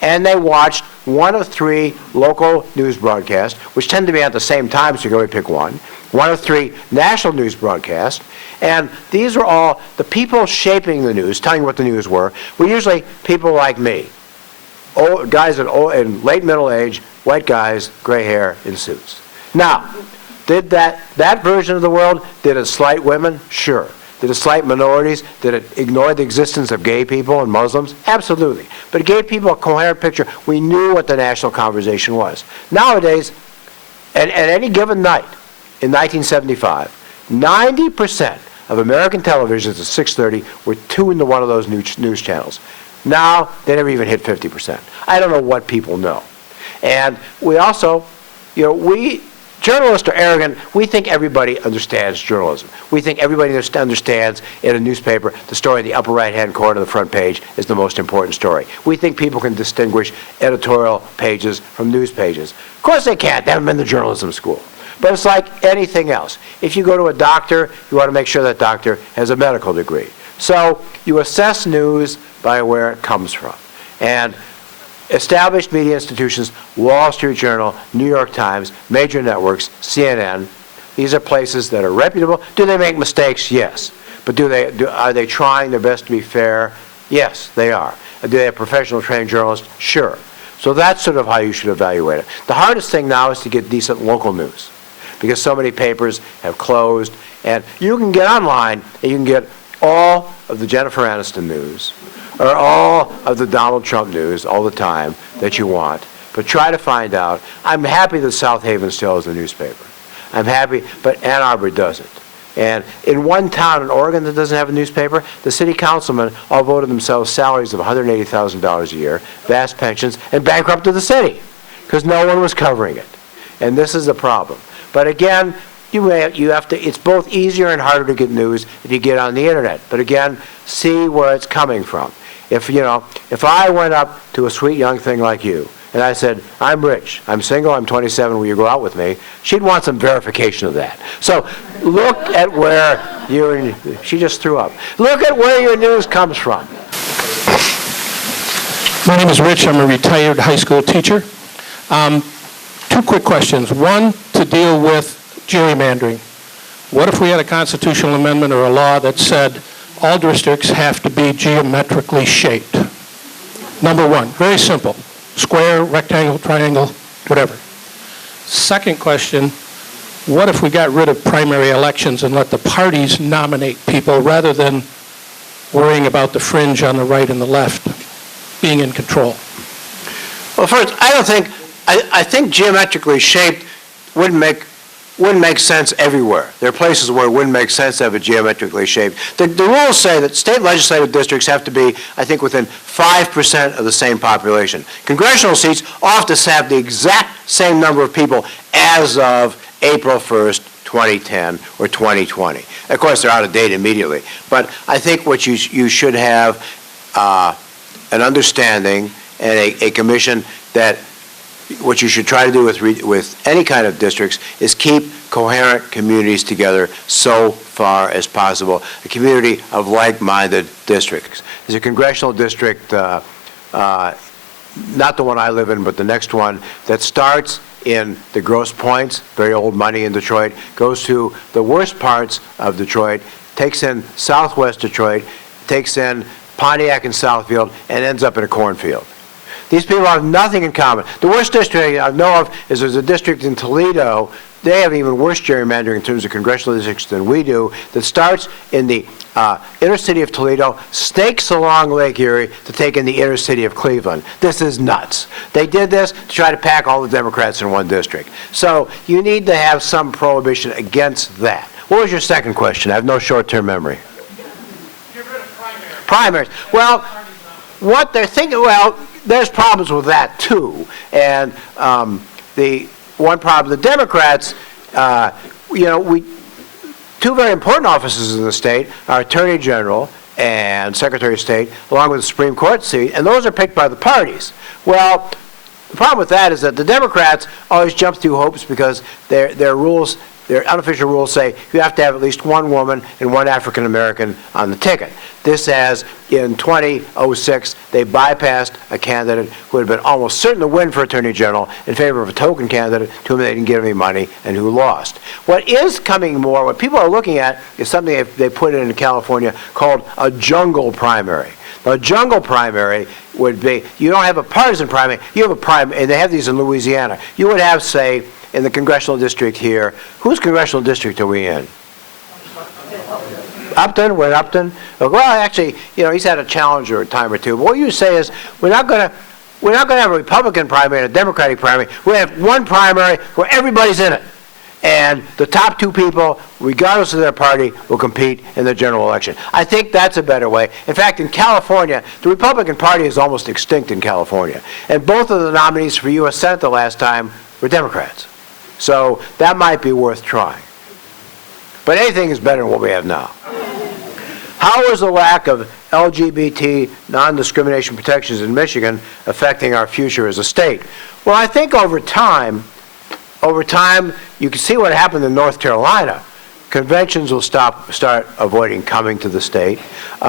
And they watched one of three local news broadcasts, which tend to be at the same time, so you can only pick one of three national news broadcasts. And these were all the people shaping the news, telling what the news were usually people like me, old guys in late middle age, white guys, gray hair, in suits. Now, did that version of the world, did it slight women? Sure. Did it slight minorities? Did it ignore the existence of gay people and Muslims? Absolutely. But it gave people a coherent picture. We knew what the national conversation was. Nowadays, at any given night in 1975, 90% of American televisions at 6:30 were tuned to one of those news channels. Now, they never even hit 50%. I don't know what people know. And we also, journalists are arrogant. We think everybody understands journalism. We think everybody understands in a newspaper the story in the upper right-hand corner of the front page is the most important story. We think people can distinguish editorial pages from news pages. Of course they can't. They haven't been to journalism school. But it's like anything else. If you go to a doctor, you want to make sure that doctor has a medical degree. So you assess news by where it comes from. And established media institutions, Wall Street Journal, New York Times, major networks, CNN, these are places that are reputable. Do they make mistakes? Yes. But are they trying their best to be fair? Yes, they are. Do they have professional trained journalists? Sure. So that's sort of how you should evaluate it. The hardest thing now is to get decent local news, because so many papers have closed, and you can get online and you can get all of the Jennifer Aniston news or all of the Donald Trump news all the time that you want. But try to find out. I'm happy that South Haven still has a newspaper. I'm happy, but Ann Arbor doesn't. And in one town in Oregon that doesn't have a newspaper, the city councilmen all voted themselves salaries of $180,000 a year, vast pensions, and bankrupted the city because no one was covering it. And this is a problem. But again, you have to, it's both easier and harder to get news if you get on the internet. But again, see where it's coming from. If I went up to a sweet young thing like you and I said, I'm rich, I'm single, I'm 27, will you go out with me? She'd want some verification of that. So look at where she just threw up. Look at where your news comes from. My name is Rich. I'm a retired high school teacher. Two quick questions. One, to deal with gerrymandering. What if we had a constitutional amendment or a law that said all districts have to be geometrically shaped? Number one, very simple. Square, rectangle, triangle, whatever. Second question, what if we got rid of primary elections and let the parties nominate people rather than worrying about the fringe on the right and the left being in control? Well, first, I think geometrically shaped wouldn't make sense everywhere. There are places where it wouldn't make sense to have it geometrically shaped. The rules say that state legislative districts have to be, I think, within 5% of the same population. Congressional seats often have the exact same number of people as of April 1st, 2010 or 2020. Of course, they're out of date immediately. But I think what you should have an understanding and a commission that what you should try to do with any kind of districts is keep coherent communities together so far as possible, a community of like-minded districts. There's a congressional district, not the one I live in, but the next one, that starts in the Grosse Pointes, very old money in Detroit, goes to the worst parts of Detroit, takes in southwest Detroit, takes in Pontiac and Southfield, and ends up in a cornfield. These people have nothing in common. The worst district I know of is there's a district in Toledo. They have even worse gerrymandering in terms of congressional districts than we do, that starts in the inner city of Toledo, snakes along Lake Erie to take in the inner city of Cleveland. This is nuts. They did this to try to pack all the Democrats in one district. So you need to have some prohibition against that. What was your second question? I have no short-term memory. Get rid of Primaries. Well, what they're thinking, well, there's problems with that too. And the one problem, the Democrats, two very important offices in the state are Attorney General and Secretary of State, along with the Supreme Court seat, and those are picked by the parties. Well, the problem with that is that the Democrats always jump through hoops because their rules, their unofficial rules say you have to have at least one woman and one African American on the ticket. This has, in 2006, they bypassed a candidate who had been almost certain to win for Attorney General in favor of a token candidate to whom they didn't give any money and who lost. What is coming more, what people are looking at, is something they put in California called a jungle primary. Now, a jungle primary would be, you don't have a partisan primary, you have a primary, and they have these in Louisiana. You would have, say, in the congressional district here, whose congressional district are we in? Upton? We're in Upton? Well, actually, he's had a challenger a time or two. But what you say is, we're not going to have a Republican primary and a Democratic primary. We have one primary where everybody's in it. And the top two people, regardless of their party, will compete in the general election. I think that's a better way. In fact, in California, the Republican Party is almost extinct in California. And both of the nominees for U.S. Senate the last time were Democrats. So that might be worth trying. But anything is better than what we have now. How is the lack of LGBT non-discrimination protections in Michigan affecting our future as a state? Well, I think over time, you can see what happened in North Carolina. Conventions will start avoiding coming to the state. We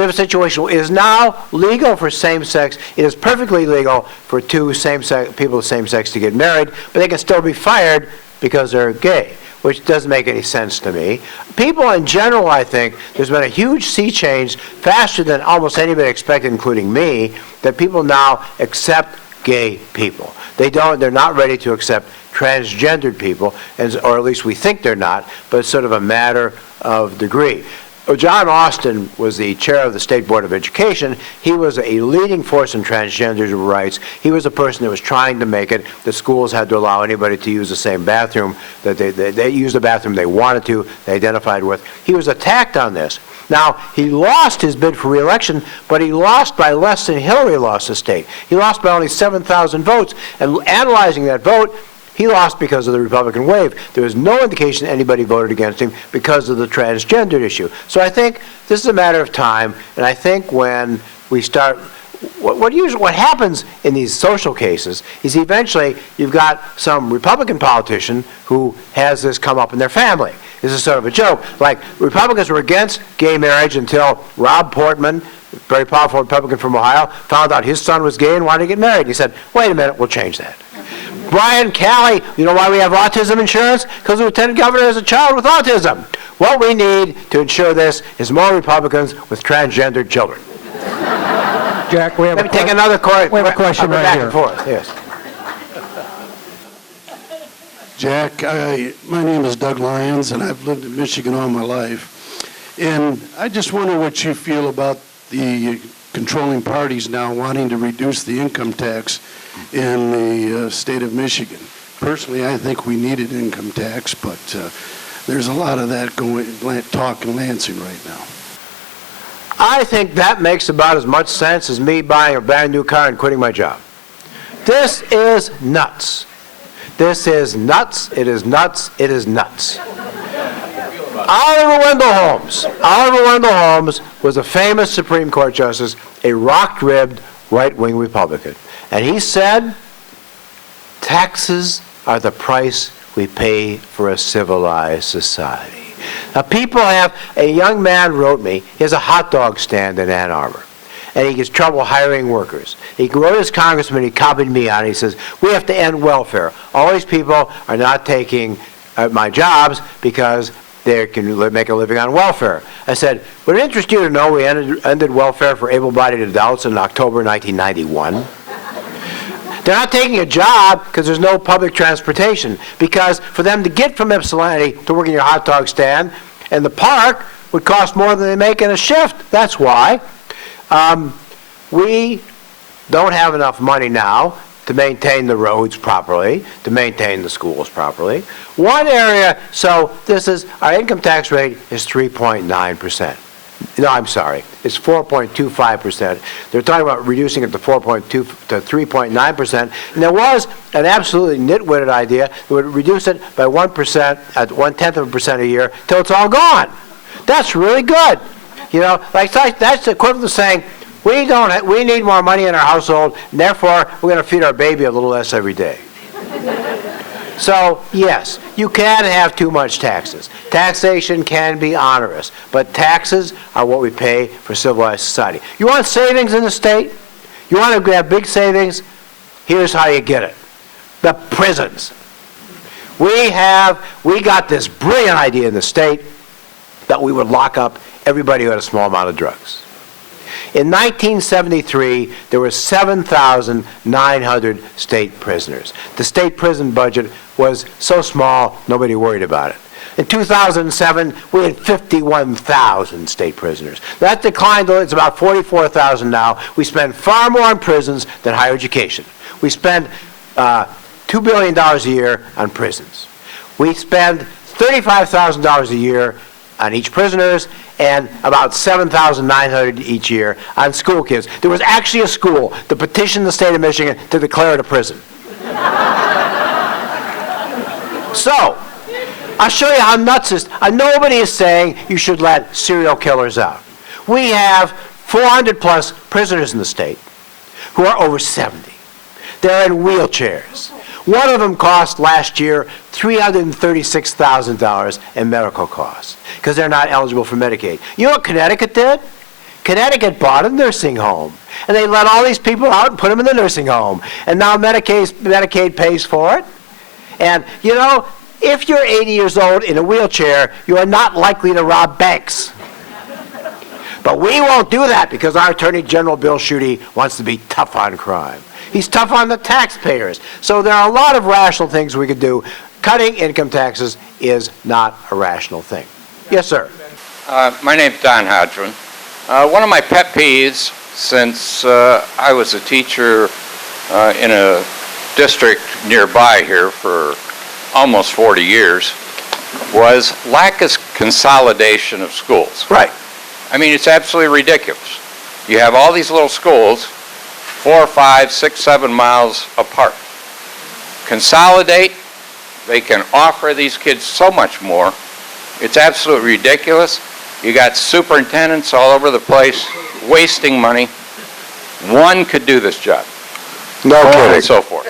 have a situation where it is now legal for same-sex. It is perfectly legal for two people of the same sex to get married, but they can still be fired because they're gay, which doesn't make any sense to me. People in general, I think, there's been a huge sea change, faster than almost anybody expected, including me, that people now accept gay people. They're not ready to accept transgendered people, or at least we think they're not, but it's sort of a matter of degree. John Austin was the chair of the State Board of Education. He was a leading force in transgender rights. He was a person that was trying to make it. The schools had to allow anybody to use the same bathroom, that they used the bathroom they wanted to, they identified with. He was attacked on this. Now, he lost his bid for re-election, but he lost by less than Hillary lost the state. He lost by only 7,000 votes. And analyzing that vote, he lost because of the Republican wave. There was no indication anybody voted against him because of the transgender issue. So I think this is a matter of time, and I think when we start, what happens in these social cases is eventually you've got some Republican politician who has this come up in their family. This is sort of a joke. Like, Republicans were against gay marriage until Rob Portman, a very powerful Republican from Ohio, found out his son was gay and wanted to get married. He said, wait a minute, we'll change that. Brian Calley, you know why we have autism insurance? Because the lieutenant governor is a child with autism. What we need to ensure this is more Republicans with transgendered children. Jack, we have Let me take another question right back here. and forth. Yes. Jack, my name is Doug Lyons, and I've lived in Michigan all my life. And I just wonder what you feel about the controlling parties now wanting to reduce the income tax in the state of Michigan. Personally, I think we need an income tax, but there's a lot of that talk in Lansing right now. I think that makes about as much sense as me buying a brand new car and quitting my job. This is nuts. This is nuts. It is nuts. It is nuts. Oliver Wendell Holmes was a famous Supreme Court justice, a rock-ribbed right-wing Republican. And he said, taxes are the price we pay for a civilized society. Now, a young man wrote me, he has a hot dog stand in Ann Arbor, and he gets trouble hiring workers. He wrote his congressman, he copied me on it, he says, we have to end welfare. All these people are not taking my jobs because they can make a living on welfare. I said, would it interest you to know we ended welfare for able-bodied adults in October 1991? They're not taking a job because there's no public transportation. Because for them to get from Ypsilanti to work in your hot dog stand and the park would cost more than they make in a shift. That's why. We don't have enough money now to maintain the roads properly, to maintain the schools properly. One area, so our income tax rate is 3.9%. No, I'm sorry, it's 4.25%. They're talking about reducing it to 3.9%. And there was an absolutely nitwitted idea that would reduce it by 1%, at 0.1% a year, till it's all gone. That's really good. You know, that's the equivalent of saying, we need more money in our household, and therefore we're going to feed our baby a little less every day. So, yes, you can have too much taxes. Taxation can be onerous, but taxes are what we pay for civilized society. You want savings in the state? You want to have big savings? Here's how you get it. The prisons. We got this brilliant idea in the state that we would lock up everybody who had a small amount of drugs. In 1973, there were 7,900 state prisoners. The state prison budget was so small, nobody worried about it. In 2007, we had 51,000 state prisoners. That declined, it's about 44,000 now. We spend far more on prisons than higher education. We spend $2 billion a year on prisons. We spend $35,000 a year on each prisoners, and about 7,900 each year on school kids. There was actually a school that petitioned the state of Michigan to declare it a prison. So, I'll show you how nuts this is. Nobody is saying you should let serial killers out. We have 400 plus prisoners in the state who are over 70. They're in wheelchairs. One of them cost last year $336,000 in medical costs because they're not eligible for Medicaid. You know what Connecticut did? Connecticut bought a nursing home, and they let all these people out and put them in the nursing home. And now Medicaid pays for it. And, you know, if you're 80 years old in a wheelchair, you are not likely to rob banks. But we won't do that because our Attorney General, Bill Schuette, wants to be tough on crime. He's tough on the taxpayers. So there are a lot of rational things we could do. Cutting income taxes is not a rational thing. Yes, sir. My name's Don Hodgman. One of my pet peeves, since I was a teacher in a district nearby here for almost 40 years, was lack of consolidation of schools. Right. I mean, it's absolutely ridiculous. You have all these little schools, 4, 5, 6, 7 miles apart. Consolidate, they can offer these kids so much more. It's absolutely ridiculous. You got superintendents all over the place wasting money. One could do this job. No kidding. And so forth.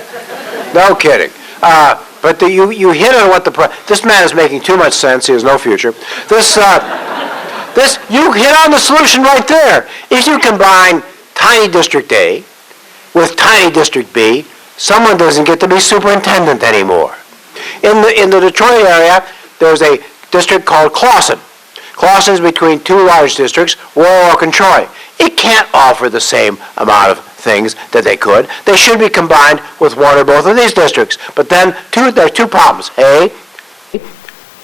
No kidding. But you hit on what this man is making too much sense. He has no future. You hit on the solution right there. If you combine tiny District A with tiny District B, someone doesn't get to be superintendent anymore. In the Detroit area, there's a district called Clawson. Clawson's between two large districts, Royal and Troy. It can't offer the same amount of things that they could. They should be combined with one or both of these districts. But then there are two problems. A,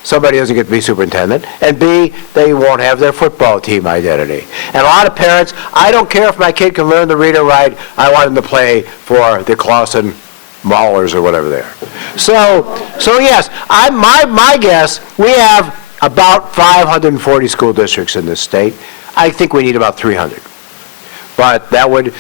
somebody doesn't get to be superintendent, and B, they won't have their football team identity. And a lot of parents, I don't care if my kid can learn to read or write, I want him to play for the Clawson Maulers or whatever they are. So yes, my guess, we have about 540 school districts in this state. I think we need about 300. But that would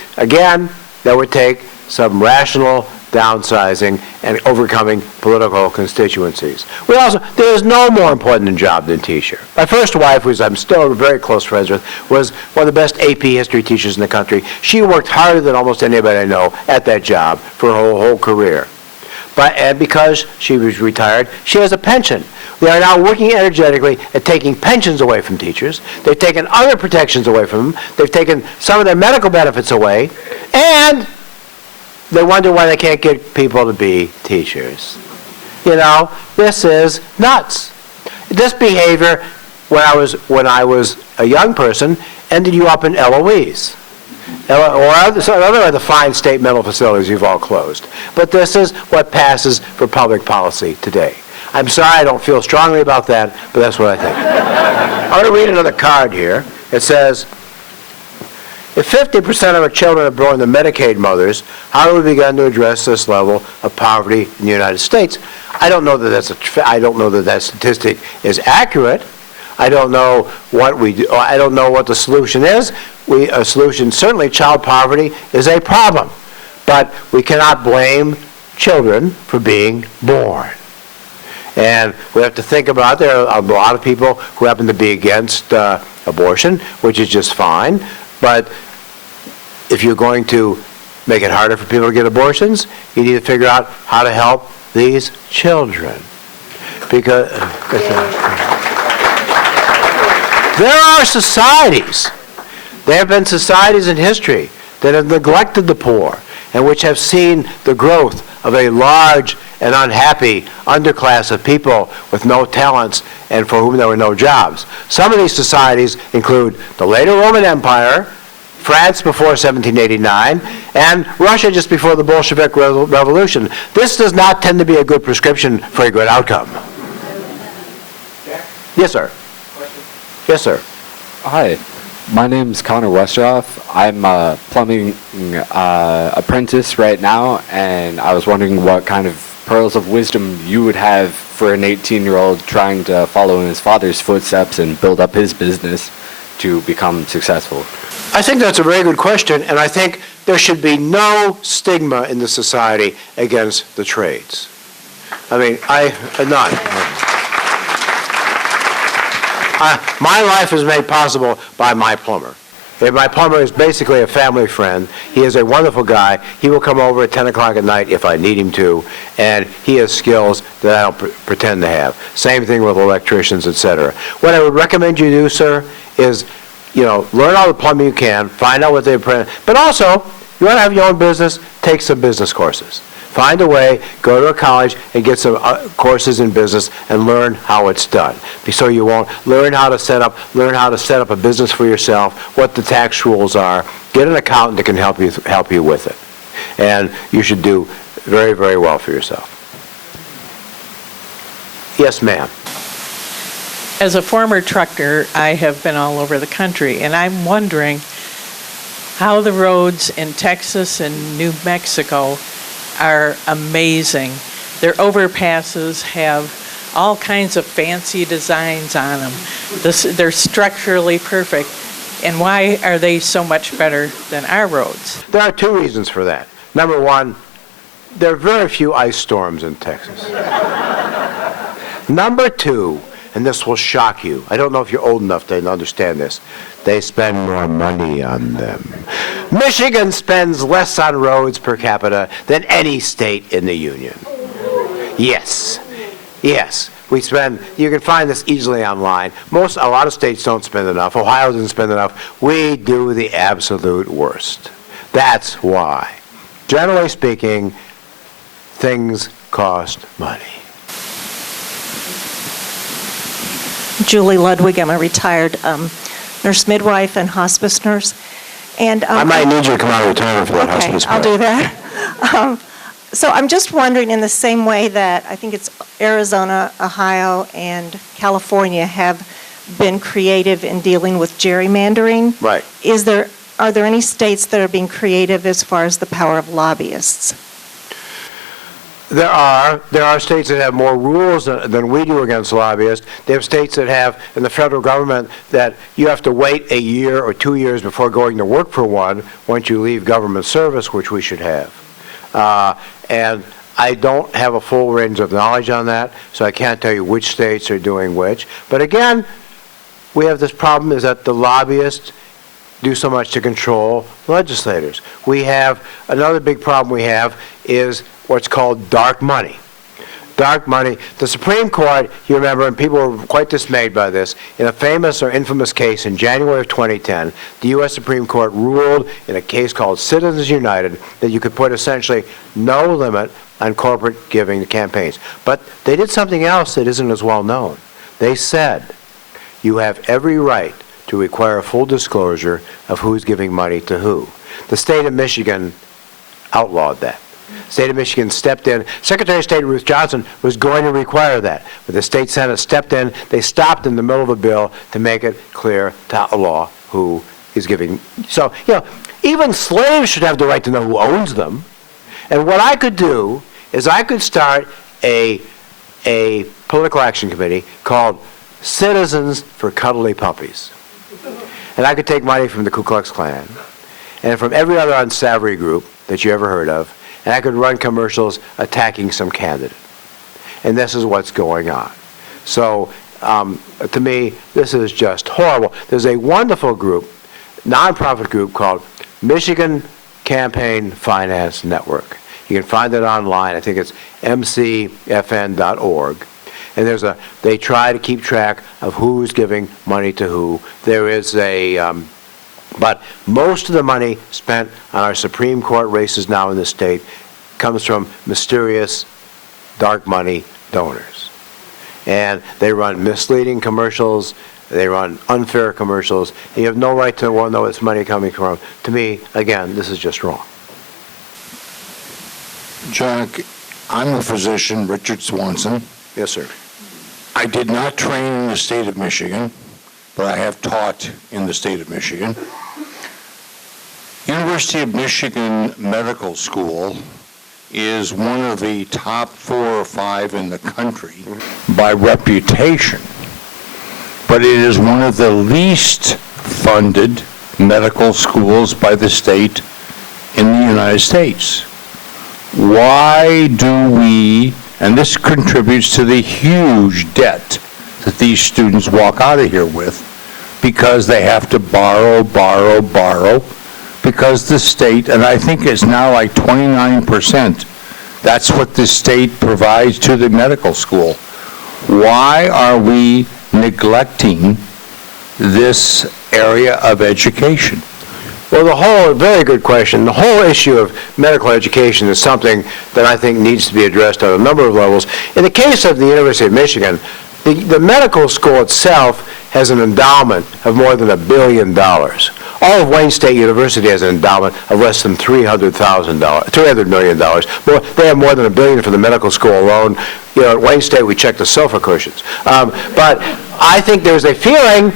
take some rational downsizing and overcoming political constituencies. There is no more important job than teacher. My first wife, who I'm still very close friends with, was one of the best AP history teachers in the country. She worked harder than almost anybody I know at that job for her whole career. And because she was retired, she has a pension. They are now working energetically at taking pensions away from teachers. They've taken other protections away from them. They've taken some of their medical benefits away. And they wonder why they can't get people to be teachers. You know, this is nuts. This behavior, when I was a young person, ended you up in LOEs. Or other the fine state mental facilities you've all closed. But this is what passes for public policy today. I'm sorry I don't feel strongly about that, but that's what I think. I'm going to read another card here. It says, if 50% of our children are born to Medicaid mothers, how do we begin to address this level of poverty in the United States? I don't know that that statistic is accurate. I don't know what we do. I don't know what the solution is. A solution, certainly child poverty is a problem, but we cannot blame children for being born. And we have to think about, there are a lot of people who happen to be against abortion, which is just fine, but if you're going to make it harder for people to get abortions, you need to figure out how to help these children. Because there are societies, there have been societies in history that have neglected the poor and which have seen the growth of a large and unhappy underclass of people with no talents and for whom there were no jobs. Some of these societies include the later Roman Empire, France before 1789, and Russia just before the Bolshevik Revolution. This does not tend to be a good prescription for a good outcome. Yes, sir. Yes, sir. Hi, my name's Connor Westroff. I'm a plumbing apprentice right now, and I was wondering what kind of pearls of wisdom you would have for an 18-year-old trying to follow in his father's footsteps and build up his business to become successful. I think that's a very good question, and I think there should be no stigma in the society against the trades. I mean, none. My life is made possible by my plumber. And my plumber is basically a family friend. He is a wonderful guy. He will come over at 10 o'clock at night if I need him to, and he has skills that I don't pretend to have. Same thing with electricians, etc. What I would recommend you do, sir, is learn all the plumbing you can, find out what they apprentice, but also, you want to have your own business, take some business courses. Find a way, go to a college and get some courses in business and learn how it's done. So you won't learn how to set up a business for yourself, what the tax rules are. Get an accountant that can help you with it. And you should do very, very well for yourself. Yes, ma'am. As a former trucker, I have been all over the country, and I'm wondering how the roads in Texas and New Mexico are amazing. Their overpasses have all kinds of fancy designs on them. They're structurally perfect. And why are they so much better than our roads? There are two reasons for that. Number one, there are very few ice storms in Texas. Number two, and this will shock you, I don't know if you're old enough to understand this, they spend more money on them. Michigan spends less on roads per capita than any state in the union. Yes. We spend, you can find this easily online. A lot of states don't spend enough. Ohio doesn't spend enough. We do the absolute worst. That's why. Generally speaking, things cost money. Julie Ludwig, I'm a retired nurse midwife and hospice nurse. And I might need you to come out of retirement for that hospice. Okay, I'll do that. So I'm just wondering, in the same way that I think it's Arizona, Ohio, and California have been creative in dealing with gerrymandering. Right. Are there any states that are being creative as far as the power of lobbyists? There are states that have more rules than we do against lobbyists. They have states that have, in the federal government, that you have to wait a year or 2 years before going to work for one once you leave government service, which we should have. And I don't have a full range of knowledge on that, so I can't tell you which states are doing which. But again, we have this problem is that the lobbyists do so much to control legislators. We have, another big problem we have is what's called dark money. Dark money. The Supreme Court, you remember, and people were quite dismayed by this, in a famous or infamous case in January of 2010, the U.S. Supreme Court ruled in a case called Citizens United that you could put essentially no limit on corporate giving to campaigns. But they did something else that isn't as well known. They said you have every right to require full disclosure of who's giving money to who. The state of Michigan outlawed that. The state of Michigan stepped in. Secretary of State Ruth Johnson was going to require that, but the state Senate stepped in. They stopped in the middle of a bill to make it clear to law who is giving. So, even slaves should have the right to know who owns them. And what I could do is I could start a political action committee called Citizens for Cuddly Puppies. And I could take money from the Ku Klux Klan and from every other unsavory group that you ever heard of, and I could run commercials attacking some candidate. And this is what's going on. So, to me, this is just horrible. There's a wonderful group, nonprofit group called Michigan Campaign Finance Network. You can find it online. I think it's mcfn.org. And they try to keep track of who's giving money to who. There is but most of the money spent on our Supreme Court races now in the state comes from mysterious dark money donors. And they run misleading commercials, they run unfair commercials, and you have no right to know where this money coming from. To me, again, this is just wrong. Jack, I'm a physician, Richard Swanson. Yes, sir. I did not train in the state of Michigan, but I have taught in the state of Michigan. University of Michigan Medical School is one of the top 4 or 5 in the country by reputation, but it is one of the least funded medical schools by the state in the United States. Why do we, and this contributes to the huge debt that these students walk out of here with, because they have to borrow, because the state, and I think it's now like 29%, that's what the state provides to the medical school. Why are we neglecting this area of education? Well, very good question. The whole issue of medical education is something that I think needs to be addressed on a number of levels. In the case of the University of Michigan, the medical school itself has an endowment of more than $1 billion. All of Wayne State University has an endowment of less than $300 million. They have more than $1 billion for the medical school alone. You know, at Wayne State, we check the sofa cushions. But I think there's a feeling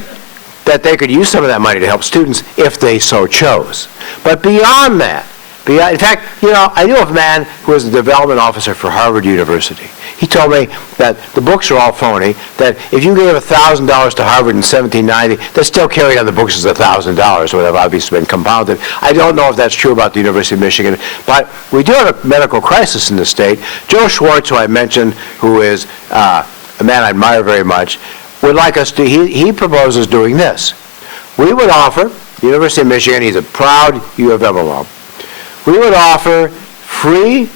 that they could use some of that money to help students if they so chose. But beyond that, in fact, you know, I knew of a man who was the development officer for Harvard University. He told me that the books are all phony, that if you gave $1,000 to Harvard in 1790, they still carried on the books as $1,000, or they've obviously been compounded. I don't know if that's true about the University of Michigan, but we do have a medical crisis in the state. Joe Schwartz, who I mentioned, who is a man I admire very much, would like us to, he proposes doing this. We would offer, the University of Michigan, he's a proud U of M alum, we would offer free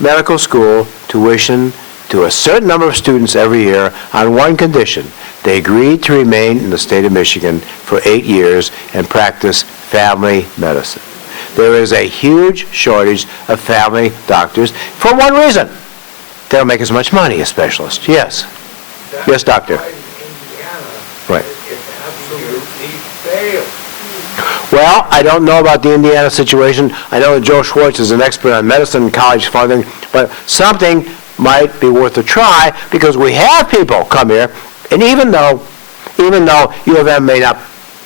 medical school tuition to a certain number of students every year on one condition. They agreed to remain in the state of Michigan for 8 years and practice family medicine. There is a huge shortage of family doctors for one reason. They don't make as much money as specialists. Yes. Yes, doctor. Right. Well, I don't know about the Indiana situation. I know that Joe Schwartz is an expert on medicine and college funding, but something might be worth a try because we have people come here, and even though U of M may not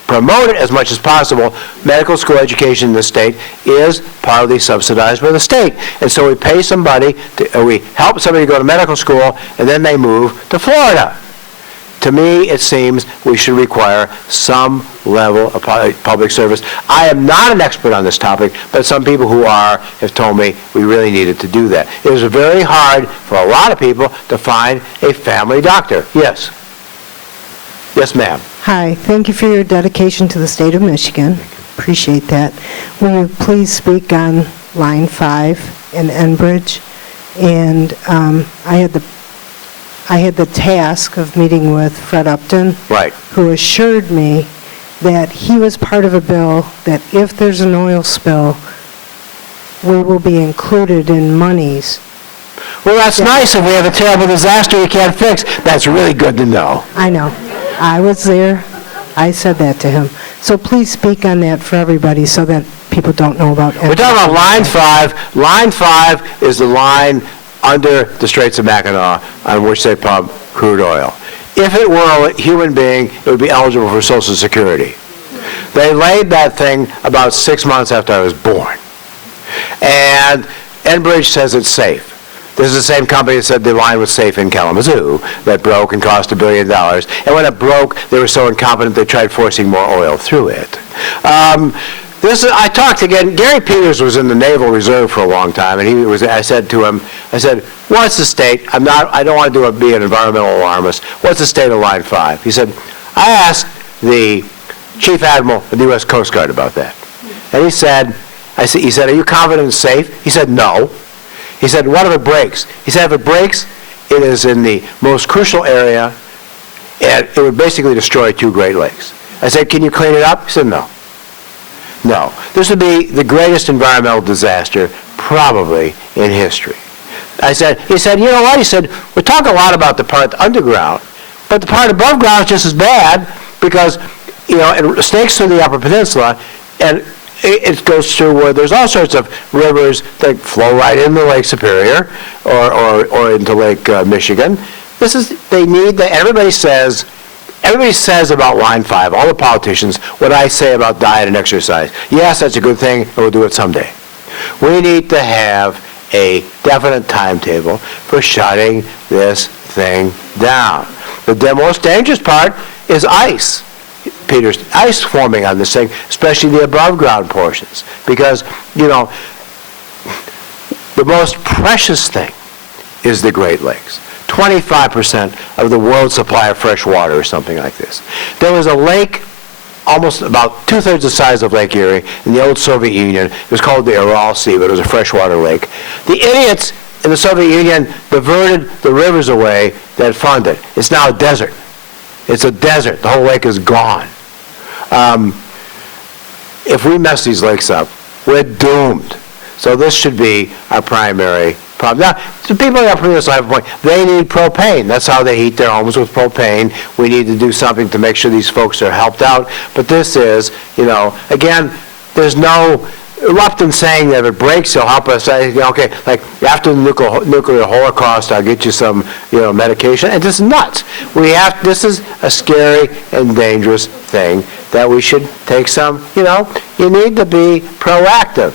promote it as much as possible, medical school education in the state is partly subsidized by the state. And so we pay somebody, we help somebody go to medical school, and then they move to Florida. To me, it seems we should require some level of public service. I am not an expert on this topic, but some people who are have told me we really needed to do that. It was very hard for a lot of people to find a family doctor. Yes. Yes, ma'am. Hi. Thank you for your dedication to the state of Michigan. Appreciate that. Will you please speak on line 5 in Enbridge? And I had the task of meeting with Fred Upton, right, who assured me that he was part of a bill that if there's an oil spill, we will be included in monies. Well, that's nice if we have a terrible disaster we can't fix. That's really good to know. I know. I was there. I said that to him. So please speak on that for everybody so that people don't know about it. We're talking about line 5. Line 5 is the line under the Straits of Mackinac on which they pump crude oil. If it were a human being, it would be eligible for Social Security. They laid that thing about 6 months after I was born. And Enbridge says it's safe. This is the same company that said the line was safe in Kalamazoo that broke and cost $1 billion. And when it broke, they were so incompetent they tried forcing more oil through it. I talked again. Gary Peters was in the Naval Reserve for a long time, and I said to him, "What's the state? I don't want to be an environmental alarmist. What's the state of Line 5?" He said, "I asked the Chief Admiral of the U.S. Coast Guard about that, and he said, are you confident it's safe?" He said, "No." He said, "What if it breaks?" He said, "If it breaks, it is in the most crucial area, and it would basically destroy 2 Great Lakes." I said, "Can you clean it up?" He said, "No." No. This would be the greatest environmental disaster probably in history. He said, "You know what?" He said, "We talk a lot about the part underground, but the part above ground is just as bad because, it snakes through the Upper Peninsula, and it goes through where there's all sorts of rivers that flow right into Lake Superior or into Lake Michigan. Everybody says about Line 5, all the politicians, what I say about diet and exercise. Yes, that's a good thing, and we'll do it someday. We need to have a definite timetable for shutting this thing down. The most dangerous part is ice. Ice forming on this thing, especially the above ground portions. Because, the most precious thing is the Great Lakes. 25% of the world's supply of fresh water or something like this. There was a lake almost about 2/3 the size of Lake Erie in the old Soviet Union. It was called the Aral Sea, but it was a freshwater lake. The idiots in the Soviet Union diverted the rivers away that funded it. It's now a desert. It's a desert. The whole lake is gone. if we mess these lakes up, we're doomed. So this should be our primary problem. Now, the people that are have a point. They need propane. That's how they heat their homes, with propane. We need to do something to make sure these folks are helped out. But this is, again, there's no Lupton saying that if it breaks, he'll help us. Okay, like after the nuclear holocaust, I'll get you some, medication. And this is nuts. This is a scary and dangerous thing that we should take some, you need to be proactive.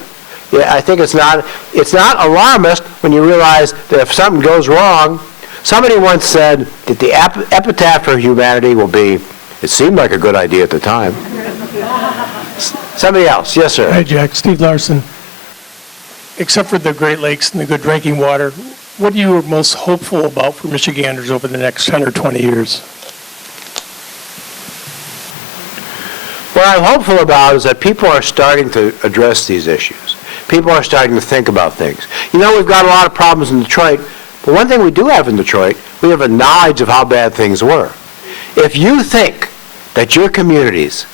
Yeah, I think it's not alarmist when you realize that if something goes wrong, somebody once said that the epitaph for humanity will be, it seemed like a good idea at the time. Somebody else. Yes, sir. Hi, Jack. Steve Larson. Except for the Great Lakes and the good drinking water, what are you most hopeful about for Michiganders over the next 10 or 20 years? What I'm hopeful about is that people are starting to address these issues. People are starting to think about things. We've got a lot of problems in Detroit, but one thing we do have in Detroit, we have a knowledge of how bad things were. If you think that your community's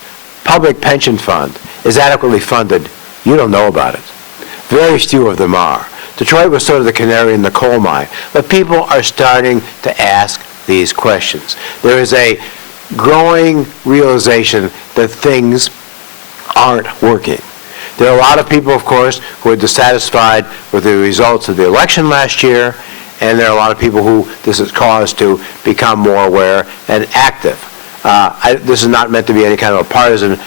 public pension fund is adequately funded, you don't know about it. Very few of them are. Detroit was sort of the canary in the coal mine, but people are starting to ask these questions. There is a growing realization that things aren't working. There are a lot of people, of course, who are dissatisfied with the results of the election last year, and there are a lot of people who this has caused to become more aware and active. This is not meant to be any kind of a partisan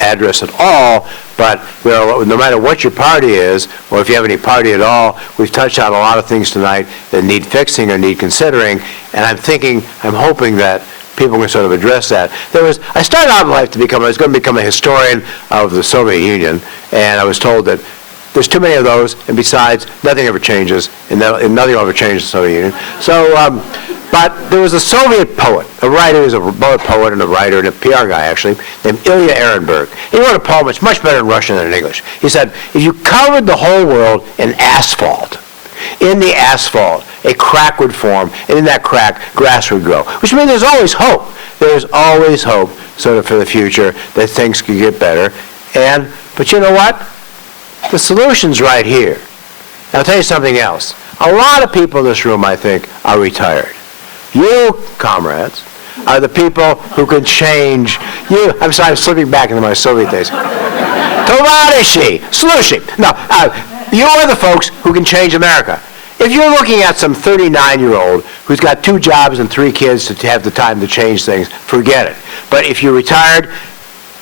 address at all, but no matter what your party is, or if you have any party at all, we've touched on a lot of things tonight that need fixing or need considering, and I'm hoping that people can sort of address that. I started out in life I was going to become a historian of the Soviet Union, and I was told that there's too many of those, and besides, nothing ever changes, and nothing ever changes the Soviet Union. So, but there was a Soviet poet, a writer, he was a poet and a writer and a PR guy, actually, named Ilya Ehrenberg. He wrote a poem that's much better in Russian than in English. He said, if you covered the whole world in asphalt, in the asphalt, a crack would form, and in that crack, grass would grow. Which means there's always hope. There's always hope, sort of, for the future, that things could get better. But you know what? The solution's right here. I'll tell you something else. A lot of people in this room, I think, are retired. You, comrades, are the people who can change you. I'm sorry, I'm slipping back into my Soviet days. Tovarishi, slushi. No, you are the folks who can change America. If you're looking at some 39-year-old who's got 2 jobs and 3 kids to have the time to change things, forget it. But if you're retired,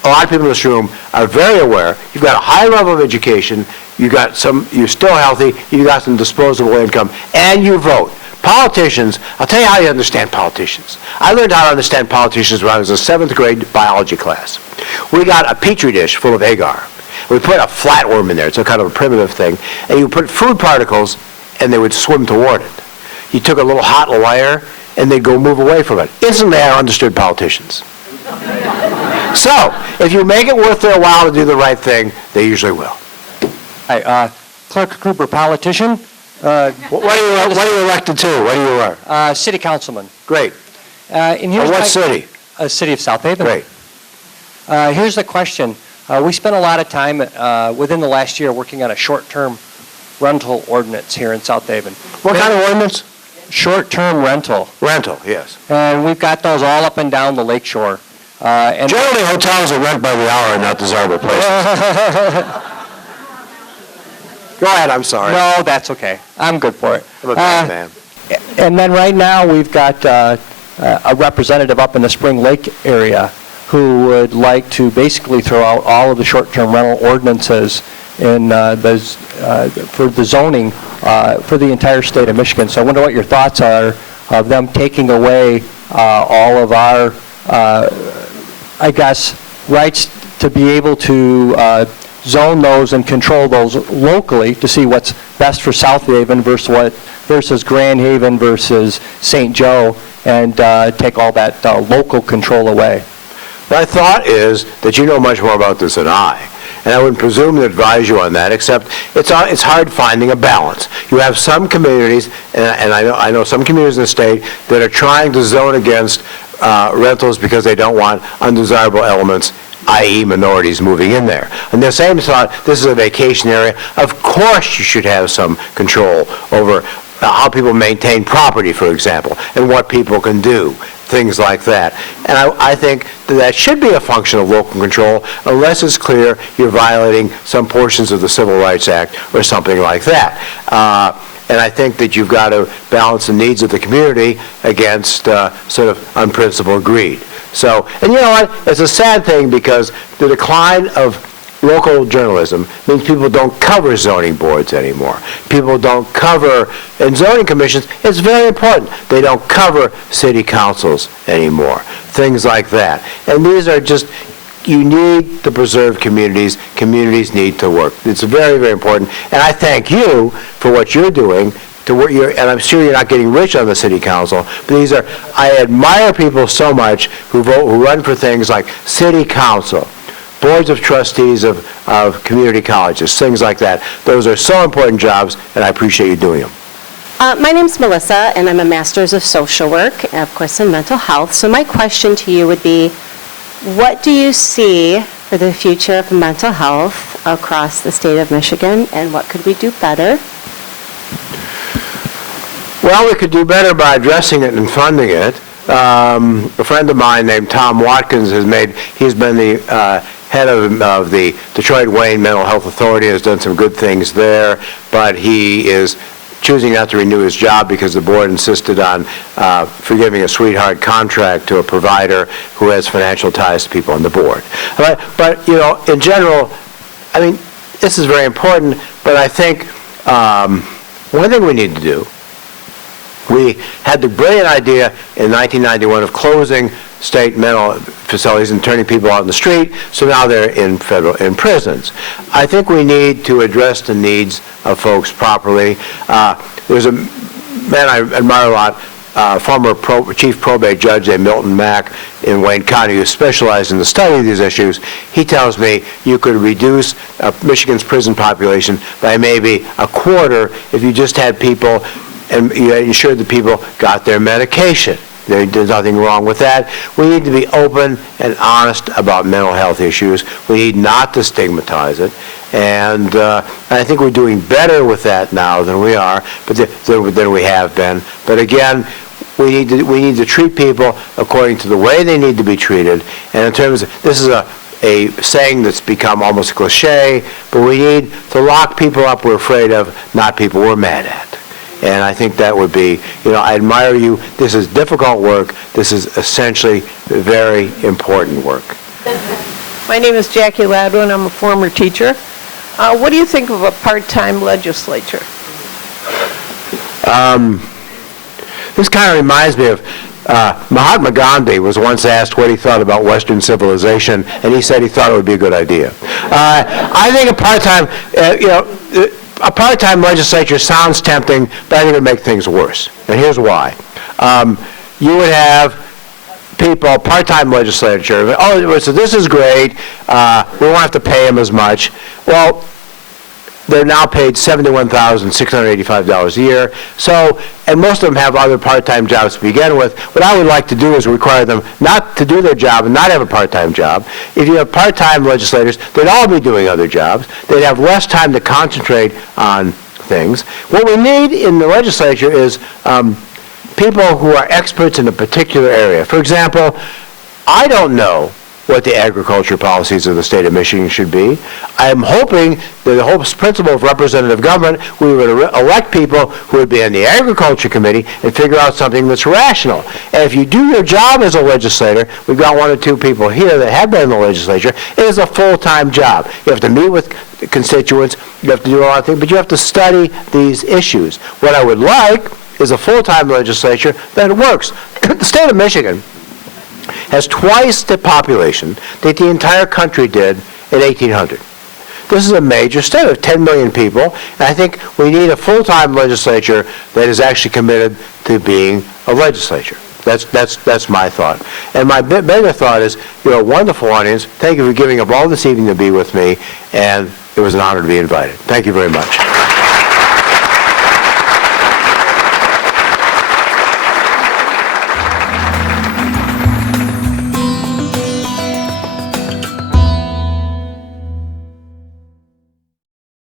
a lot of people in this room are very aware. You've got a high level of education, you're still healthy, you've got some disposable income, and you vote. Politicians, I'll tell you how you understand politicians. I learned how to understand politicians when I was in 7th grade biology class. We got a petri dish full of agar. We put a flatworm in there. It's a kind of a primitive thing. And you put food particles, and they would swim toward it. You took a little hot wire, and they'd go move away from it. Instantly, I understood politicians. So, if you make it worth their while to do the right thing, they usually will. Hi, Clerk Kruber, politician. What are you elected to? What do you are? City councilman. Great. And here's what city? City of South Haven. Great. Here's the question. We spent a lot of time within the last year working on a short-term rental ordinance here in South Haven. What kind of ordinance? Short-term rental. Rental, yes. And we've got those all up and down the lakeshore. And generally, hotels are rent by the hour and not desirable places. Go ahead, I'm sorry. No, that's okay. I'm good for it. I'm a bad man. And then right now, we've got a representative up in the Spring Lake area who would like to basically throw out all of the short-term rental ordinances in for the zoning for the entire state of Michigan. So I wonder what your thoughts are of them taking away all of our, I guess, rights to be able to zone those and control those locally to see what's best for South Haven versus Grand Haven versus St. Joe, and take all that local control away. My thought is that you know much more about this than I, and I wouldn't presume to advise you on that, except it's hard finding a balance. You have some communities, and I know some communities in the state that are trying to zone against rentals because they don't want undesirable elements, i.e. minorities, moving in there. And the same thought, this is a vacation area. Of course you should have some control over how people maintain property, for example, and what people can do, things like that. And I think that should be a function of local control unless it's clear you're violating some portions of the Civil Rights Act or something like that. And I think that you've got to balance the needs of the community against sort of unprincipled greed. So, and you know what? It's a sad thing because the decline of local journalism means people don't cover zoning boards anymore. People don't cover, and zoning commissions, it's very important, they don't cover city councils anymore. Things like that. And these are just, you need to preserve communities. Communities need to work. It's very, very important. And I thank you for what you're doing. And I'm sure you're not getting rich on the city council, but I admire people so much who run for things like city council, boards of trustees of community colleges, things like that. Those are so important jobs, and I appreciate you doing them. My name's Melissa, and I'm a master's of social work, of course, in mental health. So my question to you would be, what do you see for the future of mental health across the state of Michigan, and what could we do better? Well, we could do better by addressing it and funding it. A friend of mine named Tom Watkins he's been the head of the Detroit Wayne Mental Health Authority, has done some good things there, but he is choosing not to renew his job because the board insisted on forgiving a sweetheart contract to a provider who has financial ties to people on the board. But you know, in general, I mean, this is very important, but I think one thing we need to do, we had the brilliant idea in 1991 of closing state mental facilities and turning people out in the street, so now they're in prisons. I think we need to address the needs of folks properly. There's a man I admire a lot, former chief probate judge named Milton Mack in Wayne County, who specialized in the study of these issues. He tells me you could reduce Michigan's prison population by maybe a quarter if you just had people and you ensured that people got their medication. There's nothing wrong with that. We need to be open and honest about mental health issues. We need not to stigmatize it. And I think we're doing better with that now than we are, than we have been. But again, we need to treat people according to the way they need to be treated. And in terms of, this is a saying that's become almost a cliche, but we need to lock people up we're afraid of, not people we're mad at. And I think that would be, you know, I admire you. This is difficult work. This is essentially very important work. My name is Jackie Ladwin. I'm a former teacher. What do you think of a part-time legislature? This kind of reminds me of Mahatma Gandhi was once asked what he thought about Western civilization, and he said he thought it would be a good idea. I think a part-time, a part-time legislature sounds tempting, but I think it would make things worse. And here's why. You would have people, part-time legislature, so this is great, we won't have to pay them as much. Well, they're now paid $71,685 a year. So, and most of them have other part-time jobs to begin with. What I would like to do is require them not to do their job and not have a part-time job. If you have part-time legislators, they'd all be doing other jobs. They'd have less time to concentrate on things. What we need in the legislature is people who are experts in a particular area. For example, I don't know what the agriculture policies of the state of Michigan should be. I'm hoping that the whole principle of representative government, we would elect people who would be on the agriculture committee and figure out something that's rational. And if you do your job as a legislator, we've got one or two people here that have been in the legislature, it is a full-time job. You have to meet with constituents, you have to do a lot of things, but you have to study these issues. What I would like is a full-time legislature that works. The state of Michigan has twice the population that the entire country did in 1800. This is a major state of 10 million people, and I think we need a full-time legislature that is actually committed to being a legislature. That's my thought. And my bigger thought is, you're a wonderful audience. Thank you for giving up all this evening to be with me, and it was an honor to be invited. Thank you very much.